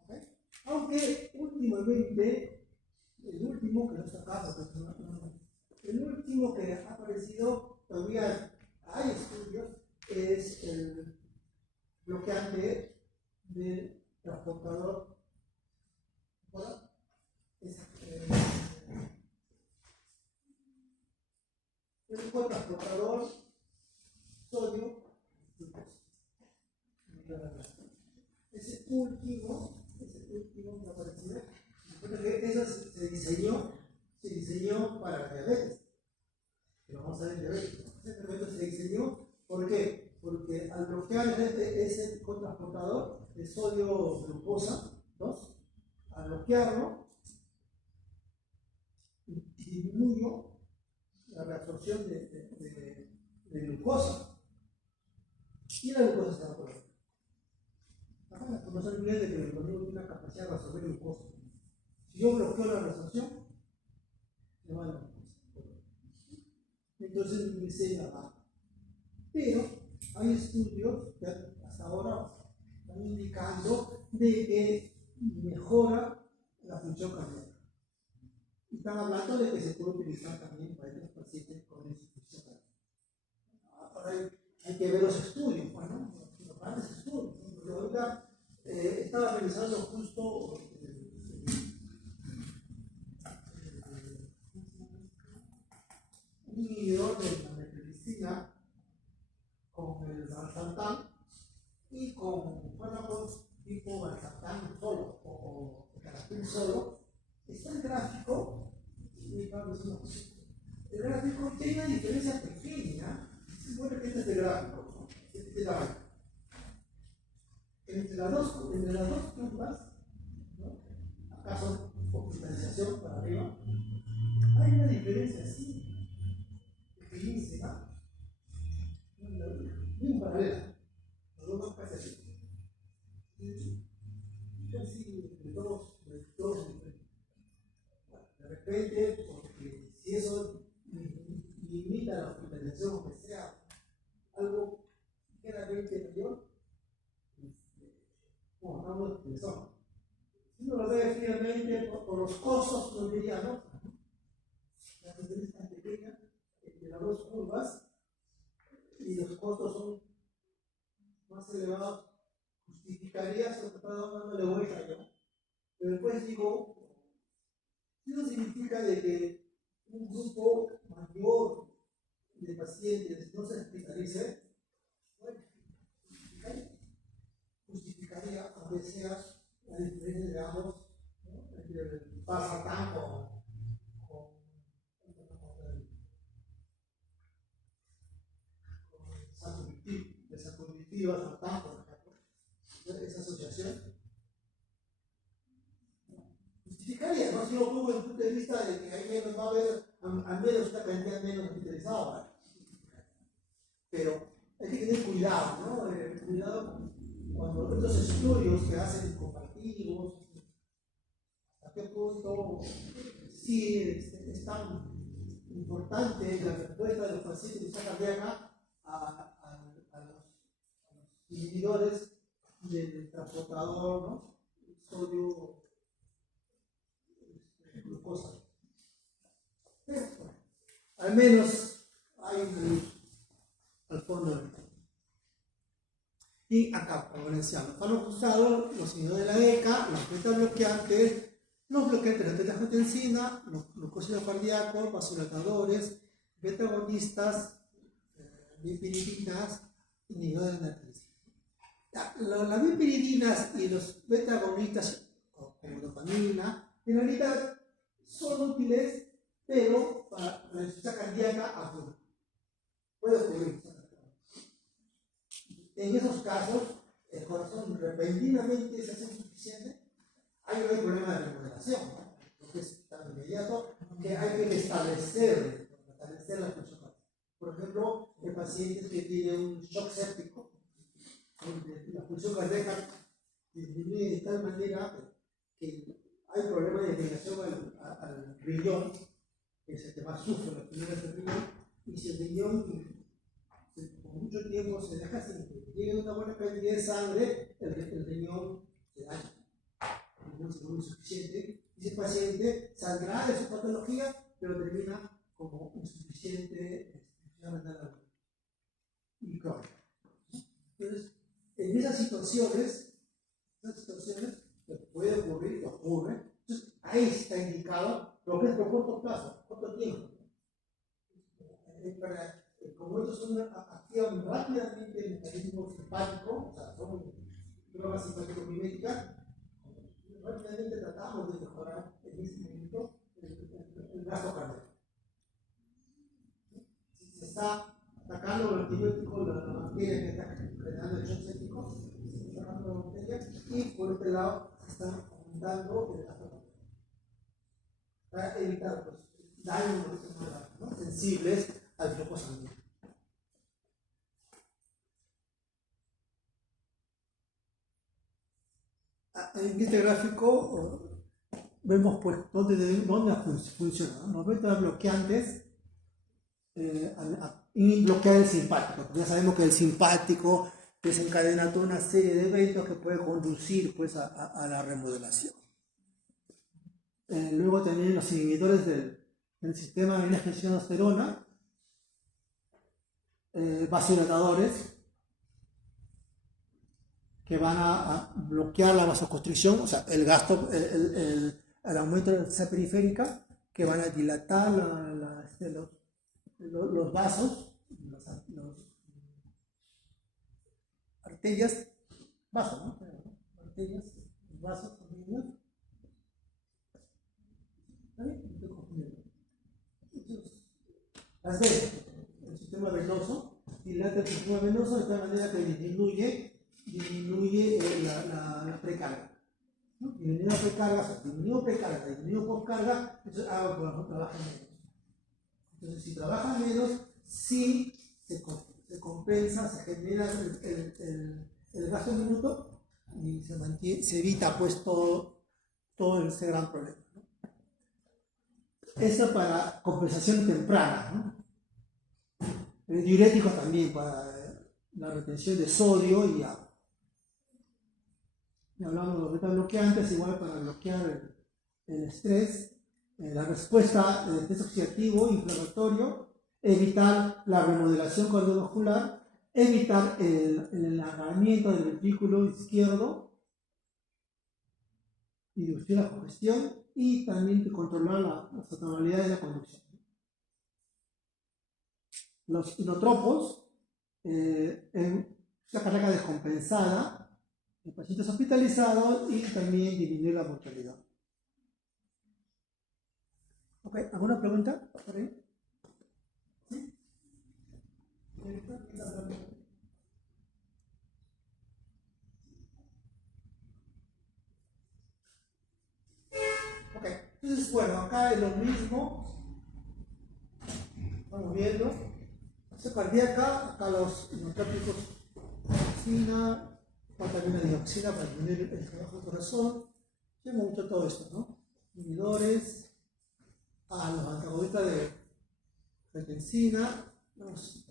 ¿Okay? Aunque últimamente, el último que no está acá, el último que ha aparecido, todavía hay estudios, es el bloqueante del transportador. El transportador sodio glucosa. Ese último que ha aparecido, eso se diseñó para la diabetes. Pero vamos a ver diabetes. Ese momento se diseñó, ¿por qué? Porque al bloquear ese cotransportador de sodio glucosa 2, al bloquearlo, disminuyó la reabsorción de glucosa. Y la glucosa se va por ahí. No se olviden de que el organismo tiene una capacidad de reabsorber glucosa. Si yo bloqueo la reabsorción, se va la glucosa. Entonces mi glicemia baja. Pero hay estudios que hasta ahora están indicando de que mejora la función cardíaca. Y están hablando de que se puede utilizar también para estos pacientes con insuficiencia cardíaca. Ahora hay que ver los estudios, bueno, los grandes estudios. Porque ahorita estaba revisando justo un inhibidor de la metricina con el valsartán y con fármacos tipo valsartán solo o caracol solo. Está el gráfico, el gráfico tiene una diferencia pequeña. Es bueno que este es el gráfico, ¿no? Este es la entre las dos curvas, ¿no? Acá son hospitalización para arriba, hay una diferencia así, pequeñísima, muy paralela, los dos casi así. Casi de todos de repente, porque si eso limita la hospitalización, aunque sea algo ligeramente mayor, hablamos de eso. Si uno lo ve fríamente por los costos, uno diría, no, la diferencia es tan pequeña entre las dos curvas y los costos son más elevados, justificaría si lo está dándole vuelta yo. Pero después digo, eso significa de que un grupo mayor de pacientes no se hospitalice, bueno, justificaría, aunque sea la diferencia, digamos, ¿no? Entre el valsartán con el sacubitril y valsartán, por ejemplo, esa asociación justificaría, ¿no? Si lo pongo desde el punto de vista de que hay menos, va a haber al menos una cantidad menos hospitalizada, pero hay que tener cuidado, ¿no? Cuidado cuando estos estudios que hacen comparativos, hasta qué punto sí es tan importante la respuesta de los pacientes de insuficiencia cardíaca a los inhibidores del transportador, ¿no? Sodio glucosa. Pero, bueno, al menos hay un luz al fondo del todo. Y acá, como decíamos, están usados los inhibidores de la ECA, los beta bloqueantes, los bloqueantes de la beta-angiotensina, los glucósidos cardíacos, vasodilatadores, beta agonistas, bipiridinas, inhibidores de la triglicéridos. Las bipiridinas y los beta agonistas, como dopamina, en realidad son útiles pero para la insuficiencia cardíaca aguda. Puede ocurrir. En esos casos, el corazón repentinamente se hace insuficiente. Hay un problema de remodelación, ¿no? Porque es tan inmediato que hay que restablecer la función cardíaca. Por ejemplo, el paciente que tiene un shock séptico, donde la función cardíaca disminuye de tal manera que hay problema de irrigación al riñón, que es el que más sufre la primera del riñón, y si el riñón por mucho tiempo se deja sin que llegue una buena cantidad de sangre, el riñón se daña, el riñón se vuelve insuficiente, y ese paciente saldrá de su patología, pero termina como insuficiente renal y crónica. Entonces, en esas situaciones que puede ocurrir, que ocurre, entonces ahí está indicado lo que es por corto plazo, corto tiempo. Como estos son activan rápidamente el mecanismo simpático, o sea, son drogas simpático-miméticas, rápidamente tratamos de mejorar en este momento el gasto cardíaco. Si se está atacando el antibiótico, la bacteria que está generando el shock séptico, se está atacando la bacteria, y por otro lado se está aumentando el gasto cardíaco. Para evitar pues, daños ¿no? sensibles al flujo sanguíneo. En este gráfico vemos pues dónde funciona. ¿No? Los métodos bloqueantes bloquear el simpático. Ya sabemos que el simpático desencadena toda una serie de eventos que puede conducir pues, a la remodelación. Luego también los inhibidores del sistema de angiosperona, vasodilatadores que van a bloquear la vasoconstricción, o sea, el gasto, el aumento de la presión periférica, que van a dilatar los vasos, las arterias, vasos, ¿no? Arterias, los vasos sanguíneos. ¿Está bien? No estoy confundiendo. Las venas, el sistema venoso, dilata el sistema venoso de tal manera que disminuye la precarga. ¿No? Disminuye la precarga, o sea, disminuye postcarga, entonces hago que trabaje menos. Entonces, si trabaja menos, sí se compensa, se genera el gasto minuto y se evita pues todo ese gran problema. ¿No? Eso para compensación temprana. ¿No? Diuréticos también para la retención de sodio y agua. Y hablamos de los beta bloqueantes, igual para bloquear el estrés, la respuesta del estrés oxidativo, inflamatorio, evitar la remodelación cardiovascular, evitar el alargamiento del ventrículo izquierdo y reducir la congestión y también controlar las anormalidades de la conducción. Los inotropos, una carga descompensada en pacientes hospitalizados y también disminuir la mortalidad. Ok, ¿alguna pregunta por ahí? ¿Sí? Ok, entonces bueno, acá es lo mismo. Estamos viendo. Acción cardíaca, acá los inotrópicos, toxina, también la dioxina para disminuir el trabajo del corazón. Ya hemos visto todo esto, ¿no? Inhibidores, los antagonistas de retensina, los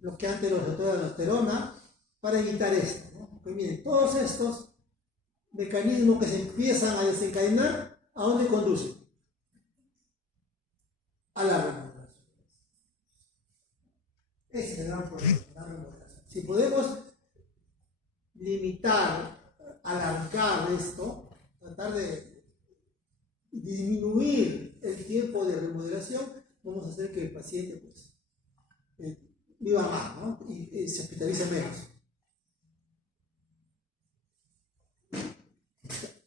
bloqueantes de los receptores de aldosterona, para evitar esto, ¿no? Pues miren, todos estos mecanismos que se empiezan a desencadenar, ¿a dónde conducen? A la remodelación. Ese es el gran problema, la remodelación. Si podemos limitar, alargar esto, tratar de disminuir el tiempo de remodelación, vamos a hacer que el paciente pues, viva más, ¿no? y se hospitalice menos.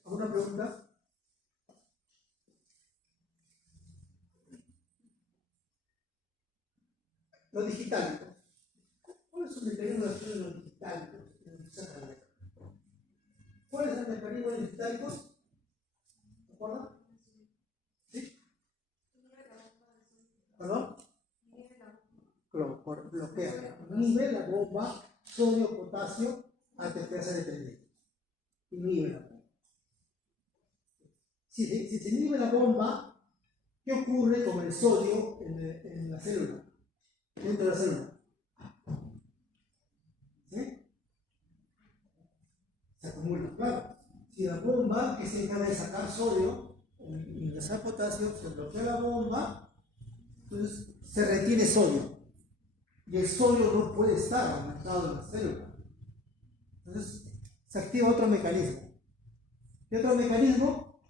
¿Alguna pregunta? los digitálicos. ¿Cuál es el mecanismo de acción de los digitálicos? ¿Cuál es el mecanismo de los digitálicos? ¿Se acuerdan? ¿Sí? ¿Perdón? Bloquea. Inhibe la bomba sodio-potasio ATPase dependiente. Inhibe la bomba. Si se inhibe la bomba, ¿qué ocurre con el sodio en la célula? Dentro de la célula. ¿Sí? Se acumula, claro. Si la bomba que se encarga de sacar sodio y ingresar potasio, se bloquea la bomba, entonces se retiene sodio. Y el sodio no puede estar aumentado en la célula. Entonces se activa otro mecanismo. ¿Qué otro mecanismo?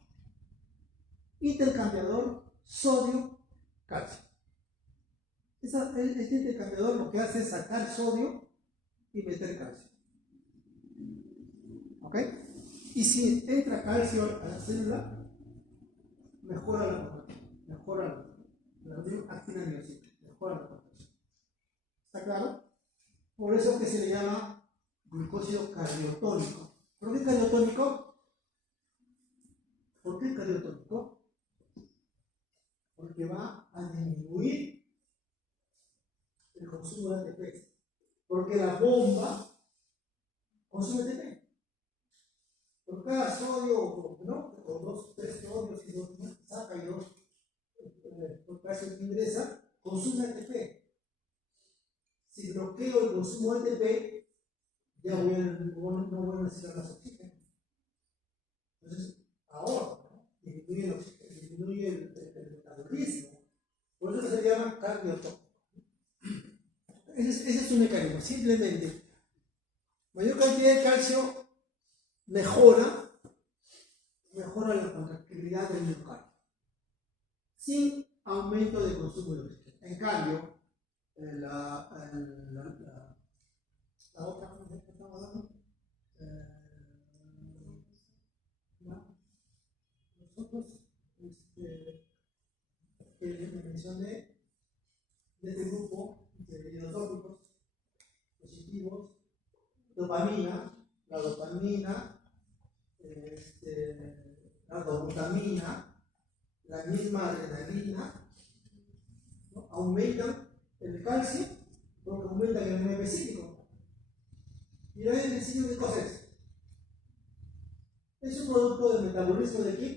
Intercambiador sodio-calcio. Este intercambiador lo que hace es sacar sodio y meter calcio. ¿Ok? Y si entra calcio a la célula, mejora la contracción, mejora la actina-miocito, mejora la contracción. ¿Está claro? Por eso que se le llama glucósido cardiotónico. ¿Por qué cardiotónico? ¿Por qué cardiotónico? Porque va a disminuir el consumo de ATP. Porque la bomba consume ATP. Por cada sodio, ¿no? O 2, 3 sodios y 2 saca y 2 potasio que ingresa, consume ATP. Si bloqueo el consumo de ATP, ya no voy a necesitar más oxígeno. Entonces, ahora, ¿no? disminuye el metabolismo. Por eso se llama cardiotónico. Ese es un mecanismo. Simplemente, mayor cantidad de calcio mejora la contractibilidad del miocardio, sin aumento de consumo de oxígeno. En cambio, la otra que estamos hablando, nosotros, la mención de este grupo de inotópicos positivos, dopamina, la dopamina, la dobutamina, la misma adrenalina, ¿no? Aumentan el calcio porque aumentan el MMP cíclico. ¿Y el MMP cíclico qué cosa es? Es un producto del metabolismo de aquí,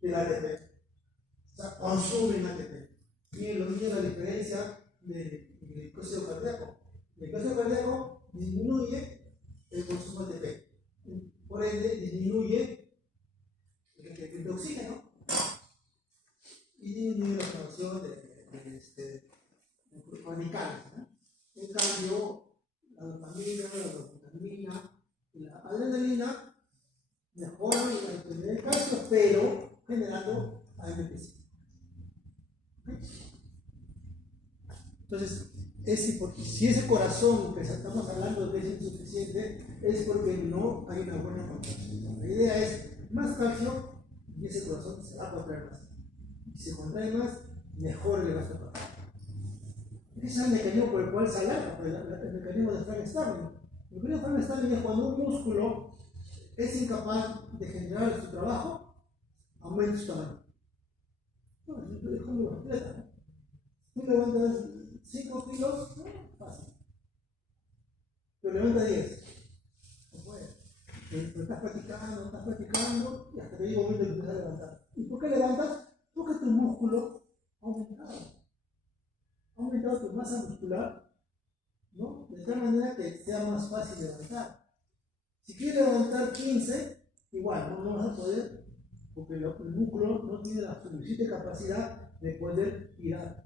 del ATP. O sea, consumen ATP. Miren lo mismo la diferencia del glucósido cardíaco. El glucósido cardíaco disminuye el consumo de ATP. Por ende, disminuye el requerimiento de oxígeno y disminuye la formación de radicales, ¿no? En cambio, la dopamina, la dopamina y la adrenalina mejoran la actividad del calcio, pero generando AMP. Entonces, si ese corazón que estamos hablando de es insuficiente, es porque no hay una buena contracción. La idea es más calcio y ese corazón se va a contraer más. Si se contrae más, mejor le va a estar. Ese es el mecanismo por el cual se alarga, el mecanismo de Frank-Starling. El mecanismo de Frank-Starling es cuando un músculo es incapaz de generar su trabajo, aumenta su tamaño. No, es como un atleta. Tú levantas 5 kilos, fácil. Pero levanta 10. No puede. Pero estás practicando, y hasta que llega un momento que empiezas a levantar. ¿Y por qué levantas? Porque tu músculo ha aumentado. Ha aumentado tu masa muscular, ¿no? De tal manera que sea más fácil levantar. Si quieres levantar 15, igual, no vas a poder, porque el músculo no tiene la suficiente capacidad de poder tirar.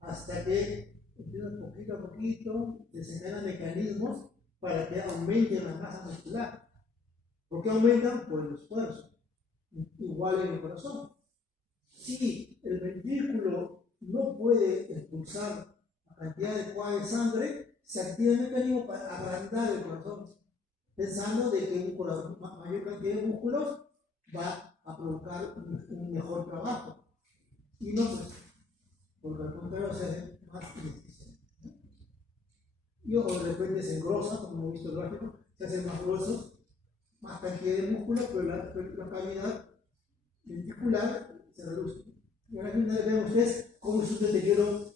Hasta que empiezan poquito a poquito, desencadenan mecanismos para que aumente la masa muscular. ¿Por qué aumentan? Por el esfuerzo. Igual en el corazón. Si el ventrículo no puede expulsar la cantidad adecuada de sangre, se activa el mecanismo para agrandar el corazón, pensando de que un corazón, mayor cantidad de músculos va a provocar un mejor trabajo. Y no, pues, porque al contrario se hace más ineficiente. Y o de repente se engrosa, como hemos visto el gráfico, se hacen más gruesos, más cantidad de músculo, pero la cavidad ventricular se reduce. Y ahora vean ustedes cómo es un deterioro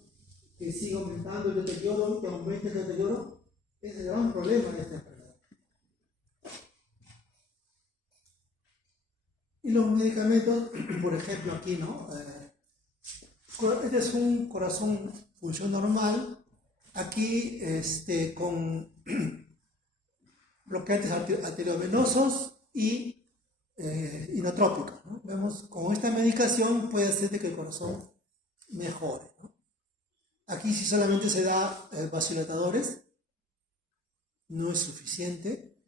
que sigue aumentando el deterioro, que aumenta el deterioro. Ese es el gran problema de esta enfermedad. Y los medicamentos, por ejemplo, aquí, ¿no? Este es un corazón función normal. Aquí, con bloqueantes arteriovenosos y inotrópicos, ¿no? Vemos con esta medicación puede hacer que el corazón mejore, ¿no? Aquí si solamente se da vasodilatadores no es suficiente,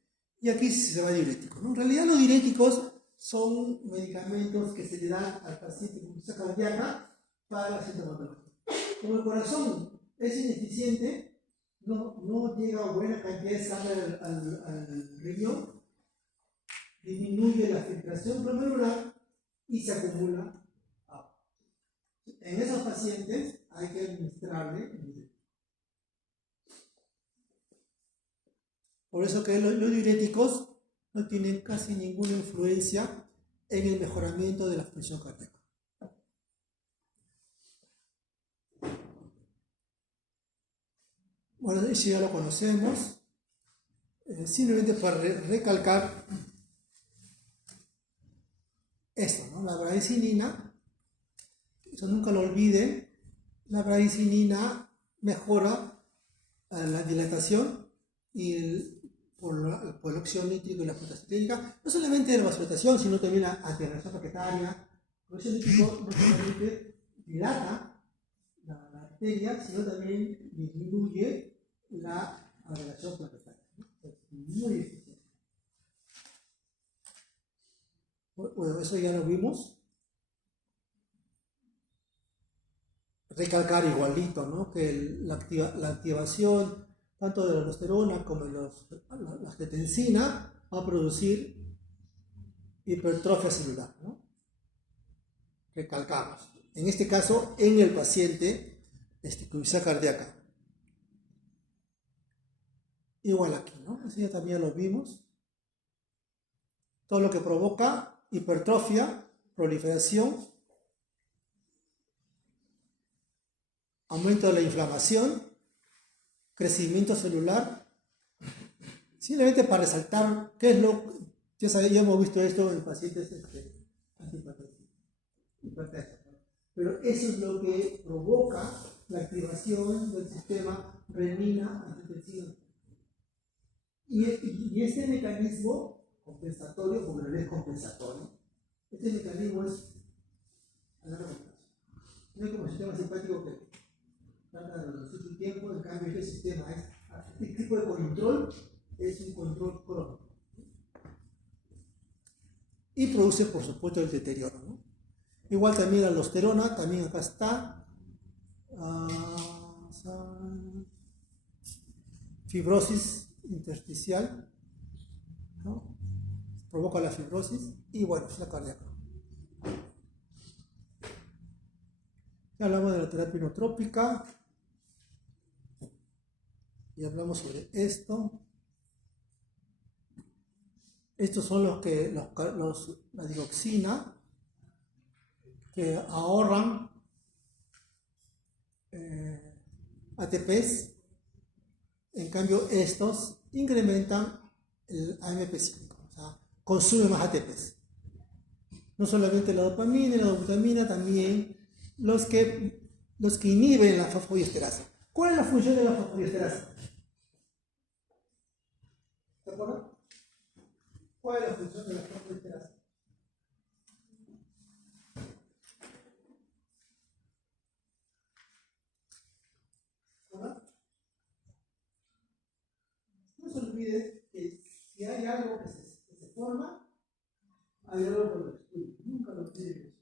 y aquí sí se da diurético, ¿no? En realidad los diuréticos son medicamentos que se le dan al paciente con insuficiencia cardíaca para la sintomatología. Como el corazón es ineficiente, no llega a buena cantidad de sangre al riñón, disminuye la filtración glomerular y se acumula agua. En esos pacientes hay que administrarle diuréticos. Por eso que los diuréticos no tienen casi ninguna influencia en el mejoramiento de la función cardíaca. Bueno, eso ya lo conocemos. Simplemente para recalcar esto, ¿no? La bradicinina, eso nunca lo olviden, la bradicinina mejora la dilatación y por el óxido nítrico y la fotosíntesa, no solamente de la vasodilatación, sino también la antirreacción plaquetaria. El óxido nítrico no solamente dilata la arteria, sino también disminuye la agregación plaquetaria. Es muy eficiente. Bueno, eso ya lo vimos. Recalcar igualito, ¿no? Que la activación tanto de la aldosterona como de la angiotensina va a producir hipertrofia celular, ¿no? Recalcamos. En este caso, en el paciente con insuficiencia cardíaca. Igual aquí, ¿no? Eso ya también lo vimos. Todo lo que provoca hipertrofia, proliferación, aumento de la inflamación, crecimiento celular. Simplemente para resaltar qué es lo que ya hemos visto esto en pacientes hipertensos. Pero eso es lo que provoca la activación del sistema renina-angiotensina. Y este mecanismo compensatorio, porque no es compensatorio, este mecanismo es a largo plazo. No es como el sistema simpático que trata de reducir su tiempo, en cambio este sistema este tipo de control es un control crónico. Y produce, por supuesto, el deterioro, ¿no? Igual también la aldosterona, también acá está. Fibrosis intersticial, ¿no? Provoca la fibrosis y bueno, es la cardíaca. Ya hablamos de la terapia inotrópica y hablamos sobre esto. Estos son la digoxina que ahorran ATPs. En cambio, estos incrementan el AMP5, o sea, consumen más ATPs. No solamente la dopamina y la dobutamina, también los que inhiben la fosfodiesterasa. ¿Cuál es la función de la fosfodiesterasa? ¿Se acuerdan? ¿Cuál es la función de la fosfodiesterasa? ¿Verdad? No se olvide que si hay algo que se forma, hay algo que lo destruye. Nunca lo olviden.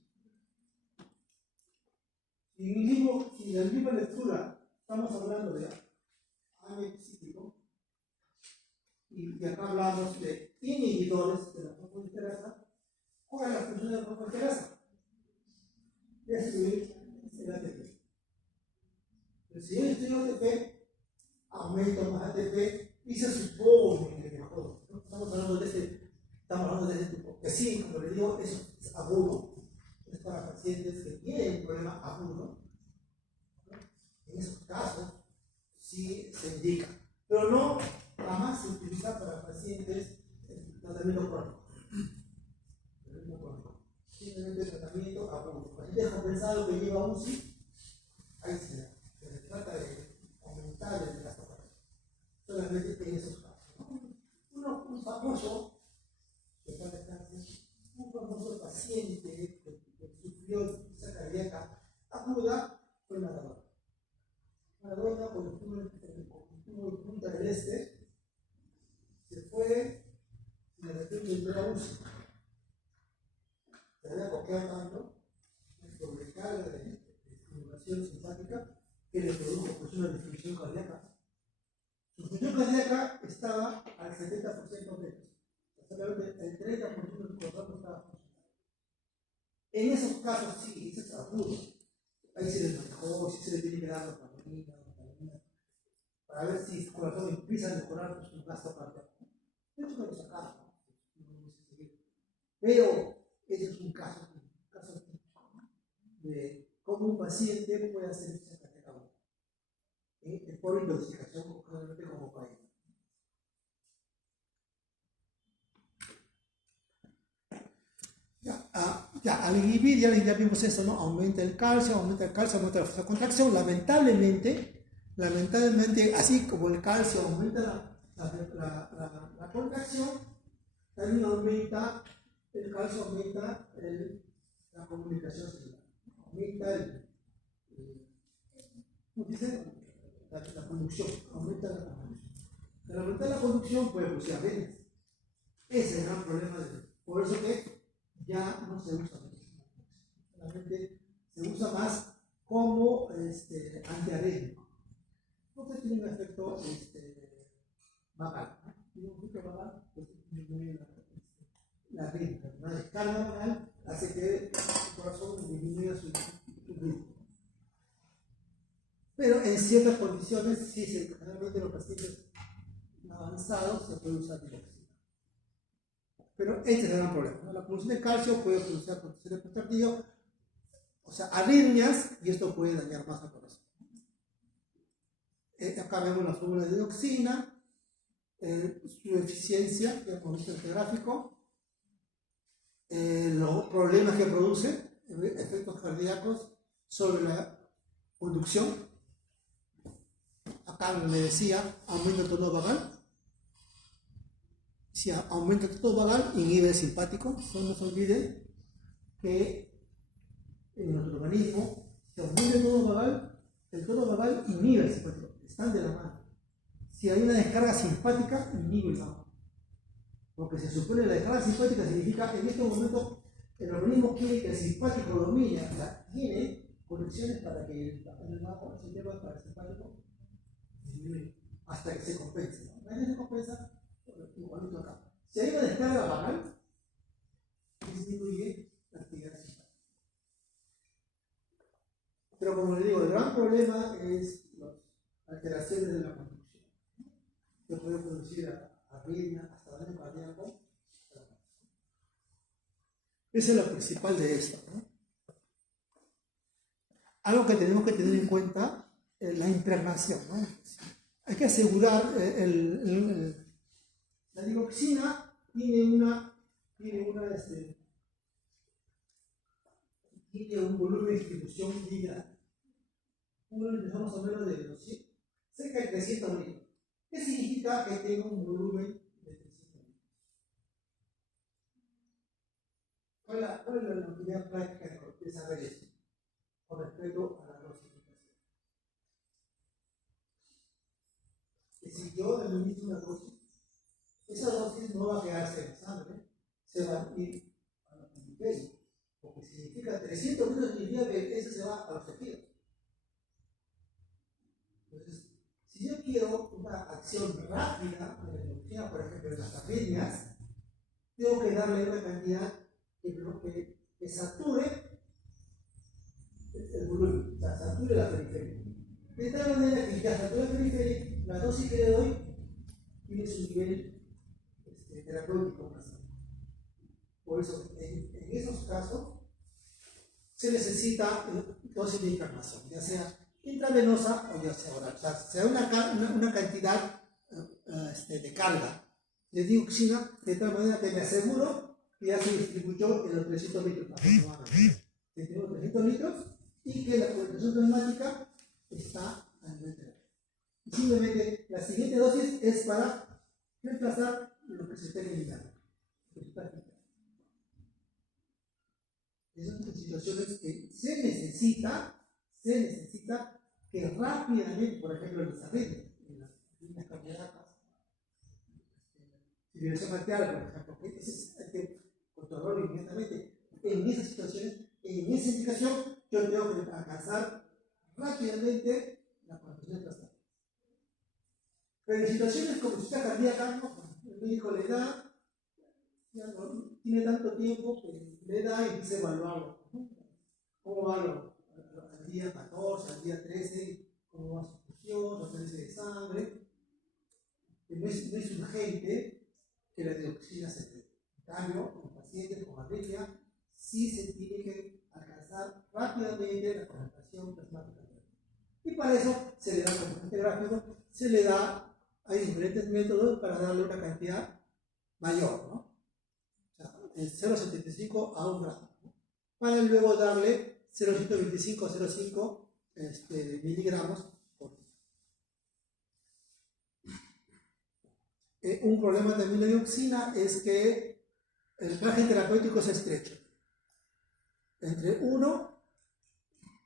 Si en la misma lectura estamos hablando de AMP cíclico, y acá hablamos de inhibidores de la fosfodiesterasa, ¿cuál es la función de la fosfodiesterasa? Destruir el ATP. Pero si yo estoy ATP, aumento más ATP y se supone que mejor. ¿No? Estamos hablando de este tipo. Que sí, como le digo, eso es agudo. Es para pacientes que tienen un problema agudo. ¿No? En esos casos, sí se indica. Pero no, jamás se utiliza para pacientes en tratamiento crónico. Simplemente tratamiento agudo. Paciente descompensado que lleva UCI, ahí se trata de aumentar el gasto cardíaco. Solamente en esos casos. Un famoso paciente que sufrió esa cardíaca aguda fue Maradona. Maradona, cuando estuvo en Punta del Este, se fue y de repente entró a UCI. Se había coqueado tanto, una sobrecarga de estimulación simpática que le produjo pues, una disfunción cardíaca. Su función cardíaca estaba al 70% menos. Solamente el 30% del corazón no estaba funcionando. En esos casos sí, ese es agudo. Ahí se les manejó, si se le tiene que dar dopamina, para ver si el corazón empieza a mejorar pues, su gasto cardíaco. De hecho, me lo sacaron, ¿no? Pero ese es un caso de cómo un paciente puede hacer esa cardíaca por intoxicación, generalmente como cocaína. Al inhibir, ya vimos eso, ¿no? Aumenta el calcio, aumenta la fuerza de contracción. Lamentablemente, así como el calcio aumenta la contracción, también aumenta, el calcio aumenta la comunicación celular. Aumenta ¿cómo dice? La conducción, aumenta la conducción. Al aumentar la conducción puede producir avenas. Ese es el gran problema por eso que ya no se usa mucho. Solamente se usa más como antiarénico. Entonces tiene un efecto vagal. Tiene un efecto vagal, pues disminuye la ritmo. La descarga vagal hace que el corazón disminuya su ritmo. Pero en ciertas condiciones, sí, generalmente en los pacientes avanzados se puede usar digoxina. Pero este es el gran problema, ¿no? La producción de calcio puede producir contracciones postcardíacas, o sea, arritmias, y esto puede dañar más al corazón. Acá vemos la fórmula de dioxina, su eficiencia, ya hemos visto este gráfico, los problemas que produce, efectos cardíacos sobre la conducción. Acá me decía, aumenta el tono vagal. Si aumenta el tono vagal, inhibe el simpático. No se olviden que en nuestro organismo, si aumenta el tono vagal inhibe el simpático. Están de la mano. Si hay una descarga simpática, inhibe el vago. Porque se supone que la descarga simpática significa en este momento el organismo quiere que el simpático domine, o sea, tiene conexiones para que el vago, el sistema parasimpático, disminuye hasta que se compense. ¿No? Una vez se compensa, igualito acá. Si hay una descarga vagal, disminuye la actividad simpática. Pero como les digo, el gran problema es las alteraciones de la conducción, que puede producir arritmia, hasta daño cardíaco. Eso es lo principal de esto, ¿no? Algo que tenemos que tener en cuenta es la impregnación, ¿no? Hay que asegurar la digoxina tiene un volumen de distribución lineal. Más o menos de cerca de 300 litros. ¿Qué significa que tenga un volumen de 300 litros? ¿Cuál es la utilidad práctica de saber eso con respecto a la dosificación? Que si yo administro una dosis, esa dosis no va a quedarse en la sangre, se va a ir a la periferia, porque significa 300 litros, significa que eso se va a los tejidos. Entonces, si yo quiero una acción rápida de la energía, por ejemplo, de las arritmias, tengo que darle una cantidad que sature el volumen, o sea, sature la periferia. De tal manera que ya hasta todo el periférico, la dosis que le doy tiene su nivel terapéutico. Por eso, en esos casos, se necesita dosis de inflamación, ya sea intravenosa o ya sea oral. O sea, se da una cantidad de carga de dioxina de tal manera que me aseguro que ya se distribuyó en los 300 litros aproximadamente. Que tengo 300 litros y que la concentración plasmática está a nivel de la. Y simplemente la siguiente dosis es para reemplazar lo que se está eliminando. Esas son situaciones que se necesita que rápidamente, por ejemplo, en los arritmias, en las líneas cardíacas, fibrilación atrial, por ejemplo, hay que controlarlo inmediatamente. En esas situaciones, en esa indicación, yo tengo que alcanzar rápidamente la concentración plasmática. Pero en situaciones como insuficiencia cardíaca, ¿no? El médico le da, ya no tiene tanto tiempo que le da y empieza a evaluarlo, ¿no? ¿Cómo va al día 14, al día 13? ¿Cómo va su función, su análisis de sangre? No es urgente que la dioxina se dé. En cambio, en pacientes con arritmia, sí se tiene que alcanzar rápidamente la concentración plasmática. Y para eso se le da como gráfico, se le da, hay diferentes métodos para darle una cantidad mayor, ¿no? O sea, de 0,75 a 1 gramo, ¿no? Para luego darle 0,125 a 0,5 miligramos por litro. Un problema también de dioxina es que el margen terapéutico es estrecho. Entre 1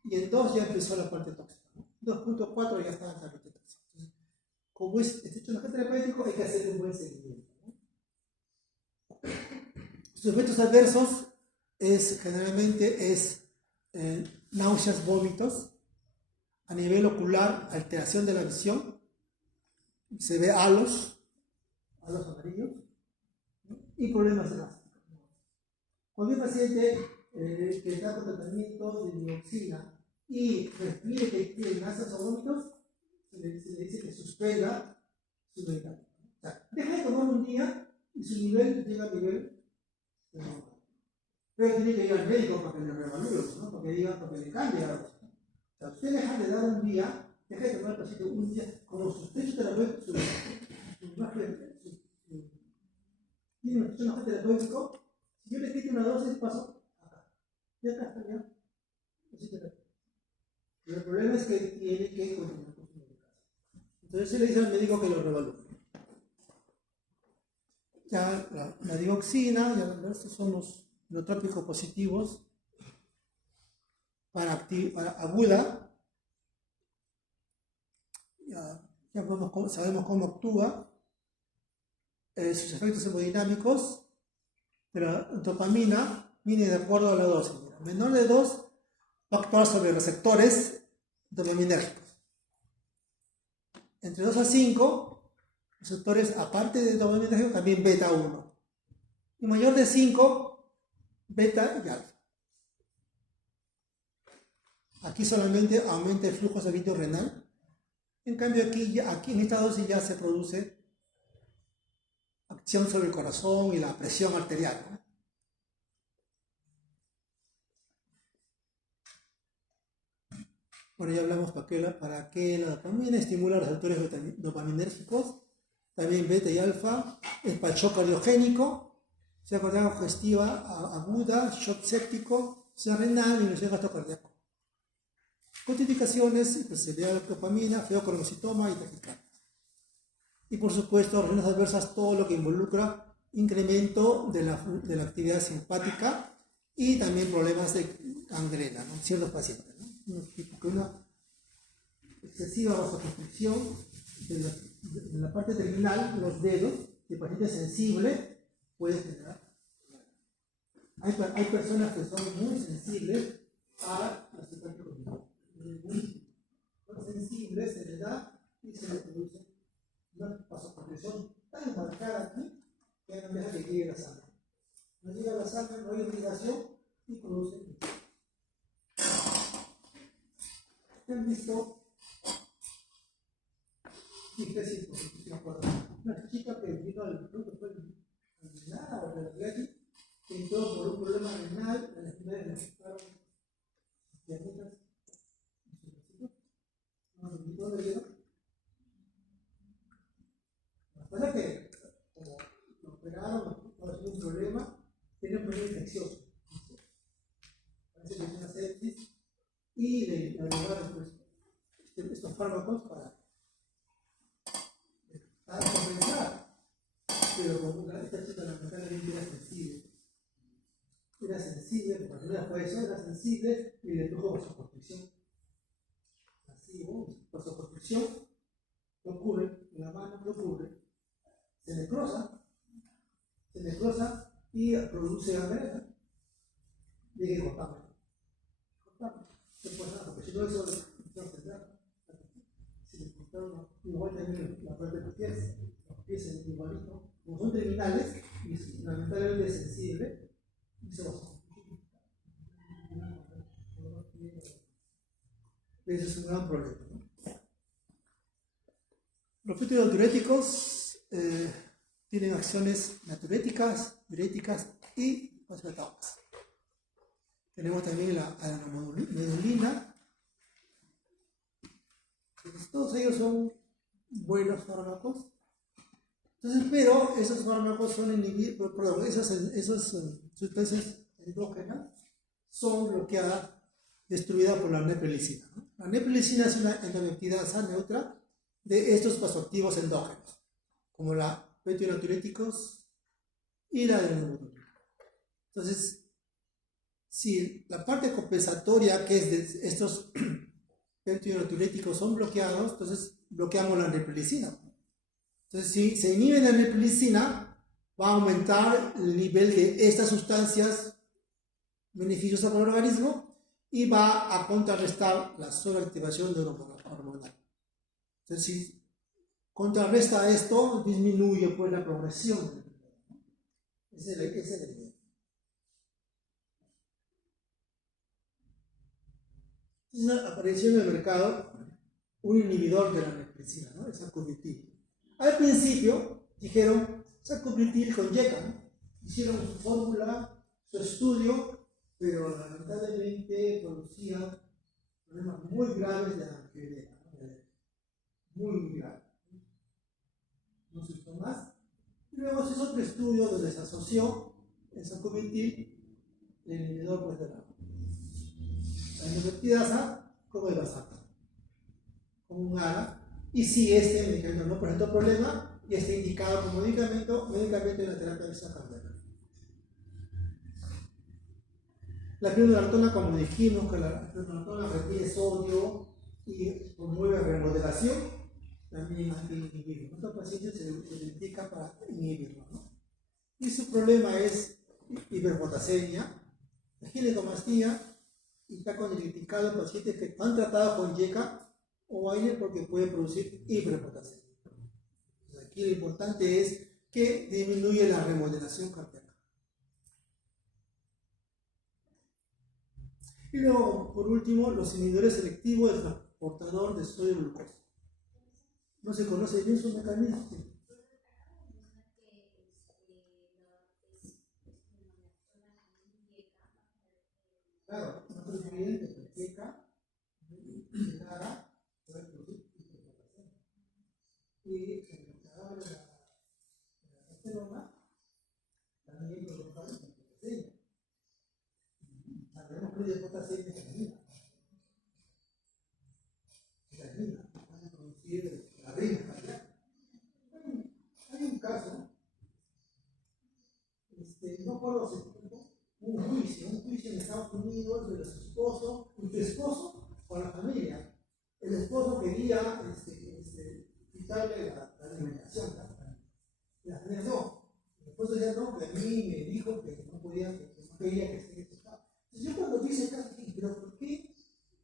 y en 2 ya empezó la parte tóxica, ¿no? 2.4 ya está en la parte tóxica. Entonces, como es estrecho el margen terapéutico, hay que hacer un buen seguimiento, ¿no? Sus efectos adversos generalmente es náuseas, vómitos, a nivel ocular, alteración de la visión, se ve halos amarillos, ¿no? Y problemas elásticos. Cuando un paciente que está con tratamiento de dioxina y refiere que tiene náuseas o vómitos, se le dice que suspenda su medicamento. O sea, deja de tomar un día y su nivel llega al nivel de normal. Pero tiene que ir al médico para que le reevalúe, ¿no? Porque le cambie algo. O sea, usted deja de dar un día, deja de tomar el paciente un día, como su techo terapéutico, tiene un techo terapéutico, si yo le quito una dosis, paso acá. Y acá está ya. Pero el problema es que tiene que continuar con su medicación. Entonces se le dice al médico que lo reevalúe. Ya la dioxina, ya estos son los inotrópicos positivos para aguda. Ya sabemos cómo actúa, sus efectos hemodinámicos, pero la dopamina viene de acuerdo a la dosis. Menor de 2 va a actuar sobre receptores dopaminérgicos. Entre 2 a 5, receptores aparte de dopaminérgicos, también beta 1. Y mayor de 5, beta y alfa. Aquí solamente aumenta el flujo sanguíneo renal. En cambio aquí en esta dosis ya se produce acción sobre el corazón y la presión arterial, ¿no? Por ahí hablamos para que la dopamina estimula receptores dopaminérgicos, también beta y alfa, es para shock cardiogénico, sea cardíaca congestiva aguda, shock séptico, sea renal y disminución gasto cardíaco. Contraindicaciones, pues se da dopamina, feocromocitoma y taquicardia. Y por supuesto, reacciones adversas, todo lo que involucra incremento de la actividad simpática y también problemas de gangrena, ¿no? En ciertos pacientes, ¿no? Una excesiva vasoconstricción de la parte terminal, los dedos, de paciente sensible puede generar. Hay personas que son muy sensibles a la sustancia cognitiva. Muy sensibles se les da y se les produce una vasoconstricción tan marcada aquí que no deja que llegue la sangre. No llega la sangre, no hay irrigación y produce. ¿Han visto difícil porque no me acuerdo. Una chica que vino al club, fue al nada o al Atlético, que entró por un problema renal, en la primera le afectaron piernitas y sus vecinos. ¿Dónde vieron? La verdad que, como lo operaron, no tiene un problema, tiene un problema infeccioso. Parece que tiene una sepsis y le agregaron pues, estos fármacos para compensar. Pero como esta chica lamentablemente era sensible, por primera fue eso, era sensible y le produjo vasoconstricción. Así, vasoconstricción, ¿qué ocurre? En la mano, ¿qué ocurre? Se necrosa y produce gangrena. Y hay que cortarlo. No puede nada, porque si no eso no se trata. Si le cortaron igual también la parte de los pies igualito, como son terminales y lamentablemente es sensible, y se va a ese es un gran problema, ¿no? Los péptidos diuréticos tienen acciones natriuréticas, diuréticas y vasodilatadores. Tenemos también la medulina. Entonces, todos ellos son buenos fármacos. Entonces, pero esos fármacos son esas sustancias endógenas son bloqueadas, destruidas por la neprilicina, ¿no? La neprilicina es una endopeptidasa neutra de estos vasoactivos endógenos, como la peptidodiuréticos y la adrenolina. Entonces, si la parte compensatoria que es de estos peptidodiuréticos son bloqueados, entonces bloqueamos la neprilicina. Entonces, si se inhibe la neprilicina, va a aumentar el nivel de estas sustancias beneficiosas para el organismo y va a contrarrestar la sobreactivación hormonal. Entonces, si contrarresta esto, disminuye pues la progresión. Ese es el nivel. Entonces, apareció en el mercado un inhibidor de la neprilicina, ¿no? El sacubitril. Al principio dijeron sacubitril con yeca, ¿no? Hicieron su fórmula, su estudio, pero lamentablemente producía problemas muy graves de angiología, ¿no? Muy graves. No se hizo más. Y luego se hizo otro estudio donde se asoció el sacubitril, el inhibidor pues, de la endopeptidasa, como el vasapto, como un ARA. Y si este medicamento no presenta problema y está indicado como medicamento en la terapia de cardíaca. La fibronectina, como dijimos, que la fibronectina retiene sodio y promueve remodelación, también hay que inhibirlo. En estos pacientes se le indica para inhibirlo, ¿no? Y su problema es hiperpotasemia, ginecomastia, y está contraindicado en pacientes que están tratados con yeca o AINE porque puede producir hiperpotasemia. Aquí lo importante es que disminuye la remodelación cardíaca. Y luego, por último, los inhibidores selectivos del transportador de sodio y glucosa. ¿No se conoce bien su mecanismo? Claro, otro ingrediente que yeca, nada, puede producir hiperpotasemia. Y el bloqueador de la testosterona también provoca hiperpotasemia. Sabemos que la hiperpotasemia es dañina. Puede producir la reina. Hay un caso, no puedo hacer un juicio en Estados Unidos de su esposo con la familia. El esposo quería quitarle la alimentación. La familia no. El esposo decía no, que a mí me dijo que no podía, que no quería que se tocaba. Entonces yo cuando vi ese caso dije, pero ¿por qué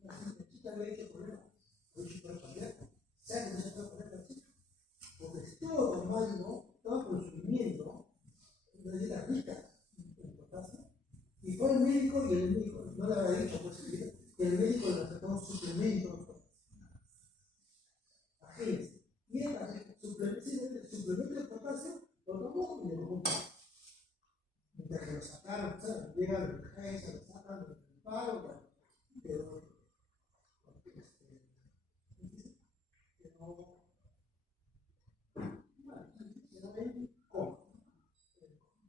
la chica me ha hecho problema? Lo he hecho para cambiar. ¿Sabes que no se puede poner la chica? Porque estaba tomando, estaba consumiendo una dieta rica en potasio. Y fue el médico y el médico, no le había dicho pues, que el médico le recetó un suplemento. Imagínense, dieta lo sacaron, o sea, llega la emergencia, lo sacan del paro, bueno, pero que no ven cómo.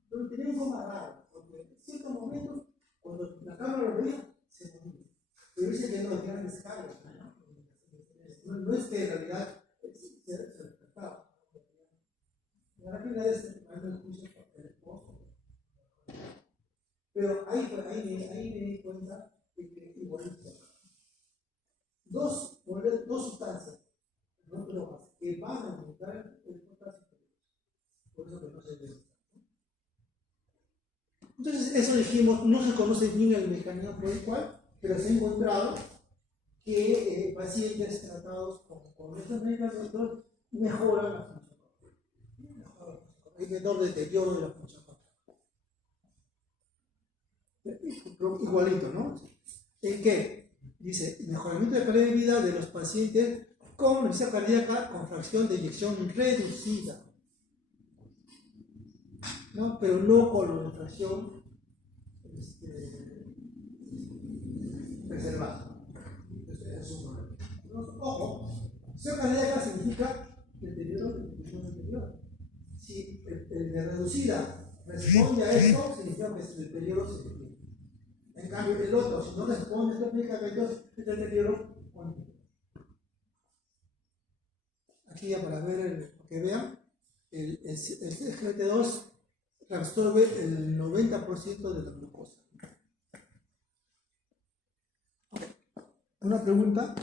Pero tenía un coma raro, porque en ciertos momentos, cuando la cámara lo veía, se movía. Pero dice que no, de grandes escalas, no es que en realidad se despertaba. La realidad es que el juicio por el esposo. Pero ahí me di cuenta de que igualito. Dos sustancias, no drogas, que van a aumentar el potasio. Por eso que no se debe. Entonces, eso dijimos, no se conoce bien el mecanismo por el cual, pero se ha encontrado que pacientes tratados con estos medicamentos mejoran la función. Hay menor deterioro de la función. Igualito, ¿no? ¿En qué? Dice, mejoramiento de calidad de vida de los pacientes con necesidad cardíaca con fracción de eyección reducida, ¿no? Pero no con la fracción preservada. Entonces, es un problema. Ojo, necesidad cardíaca significa deterioro de función anterior. Si el de reducida responde a esto, significa que el deterioro se detiene. En cambio, el otro, si no responde, esto significa que el deterioro continúa. Aquí ya para ver, que vean, el SGLT2 absorbe el 90% de la glucosa. Okay. ¿Una pregunta?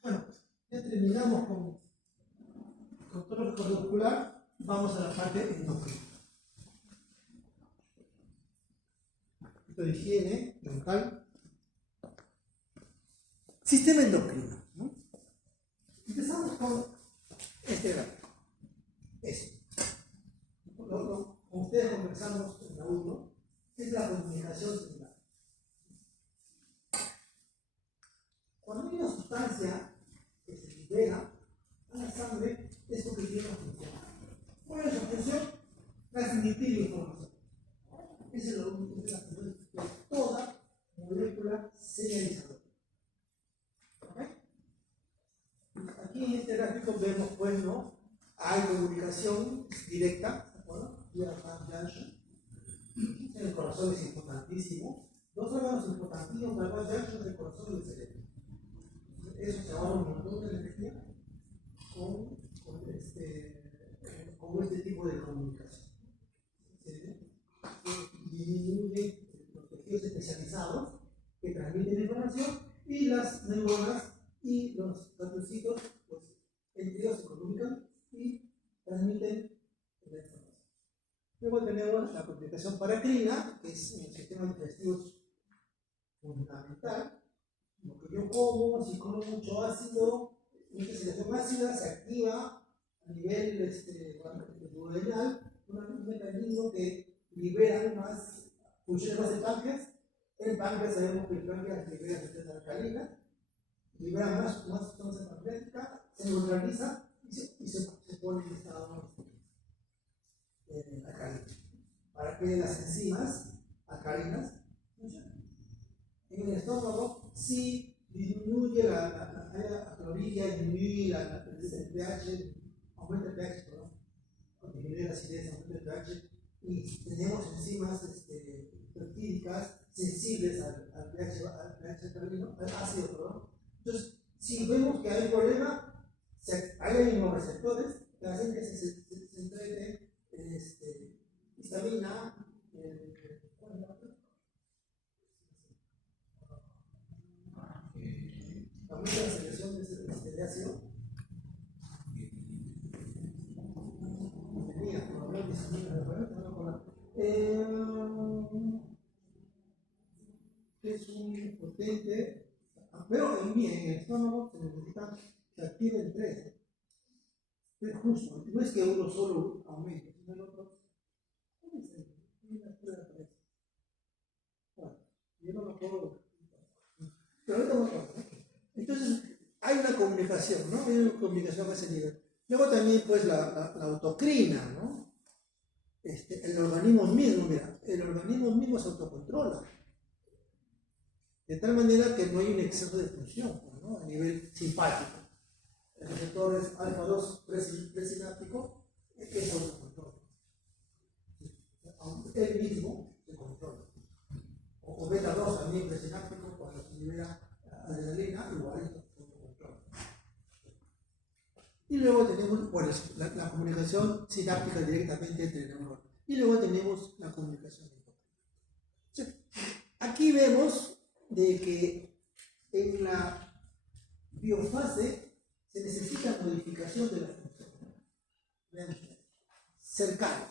Bueno, ya terminamos con todo lo cardiovascular. Vamos a la parte endocrina. Esto de higiene dental. Sistema endocrino, ¿no? Empezamos con este gráfico. Eso. Con ustedes conversamos en la 1, es la comunicación celular. Cuando hay una sustancia que se libera a la sangre, es porque tiene una función. ¿Cuál es su función? Transmitir información. Esa es la función de toda molécula señalizadora. ¿Okay? Aquí en este gráfico vemos, pues, ¿no? Hay comunicación directa, ¿de acuerdo? Vía junction. El corazón es importantísimo. Dos órganos importantísimos para el junction es el corazón y el cerebro. Eso se ahorra un montón de energía con este tipo de comunicación. Disminuye los tejidos especializados que transmiten información y las neuronas y los ratoncitos, pues entre ellos se comunican y transmiten la información. Luego tenemos la comunicación paracrina, que es el sistema digestivo fundamental. Lo que yo como, si como mucho ácido, mucha secreción ácida se activa a nivel duodenal, un mecanismo que libera más, funciona más el páncreas. El páncreas sabemos que el páncreas libera sustancias alcalinas, libera más sustancia pancreática, se neutraliza y se pone en estado alcalino, para que las enzimas alcalinas funcionen. En el estómago, si disminuye la caloría, disminuye el pH, aumenta el pH, perdón, disminuye la acidez, aumenta el pH, y tenemos enzimas peptídicas sensibles al pH alcalino, al ácido, perdón. Entonces, si vemos que hay un problema, hay inmunoreceptores que hacen que se entregue histamina, aumenta la secreción de ácido. potente, pero en el estómago se necesita que activen tres. Es justo, no es que uno solo aumente, sino el otro. ¿Cómo es eso? Bueno, yo no lo puedo. Pero ahorita vamos a ver. Entonces, hay una comunicación, ¿no? Hay una comunicación a ese nivel. Luego también, pues, la autocrina, ¿no? El organismo mismo, mira, el organismo mismo se autocontrola. De tal manera que no hay un exceso de función, ¿no? A nivel simpático. El receptor es alfa-2 presináptico, que es autocontrol. Él mismo se controla. O beta-2 también presináptico, cuando se libera adrenalina, igual es autocontrol. Y luego tenemos, bueno, la comunicación sináptica directamente entre neuronas. Y luego tenemos la comunicación endocrina. Aquí vemos de que en la biofase se necesita modificación de la función. Cercanos.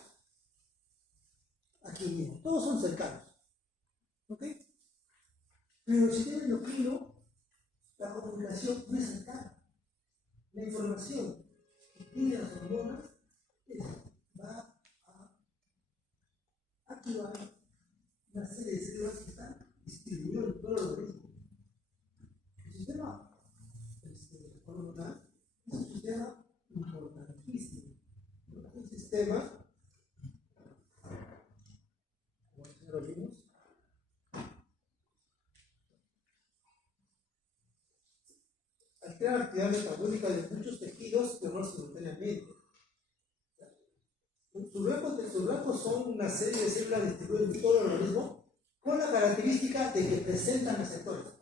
Aquí mismo. Todos son cercanos. ¿Ok? Pero si tiene endocrino, la comunicación no es cercana. La información que tienen las hormonas va a activar una serie de células que están distribuidas en todo el organismo. El sistema hormonal es un sistema importantísimo. Es un sistema, como ya lo vimos, altera la actividad metabólica de muchos tejidos, pero no simultáneamente. Sus blancos son una serie de células distribuidas en todo el organismo con la característica de que presentan receptores.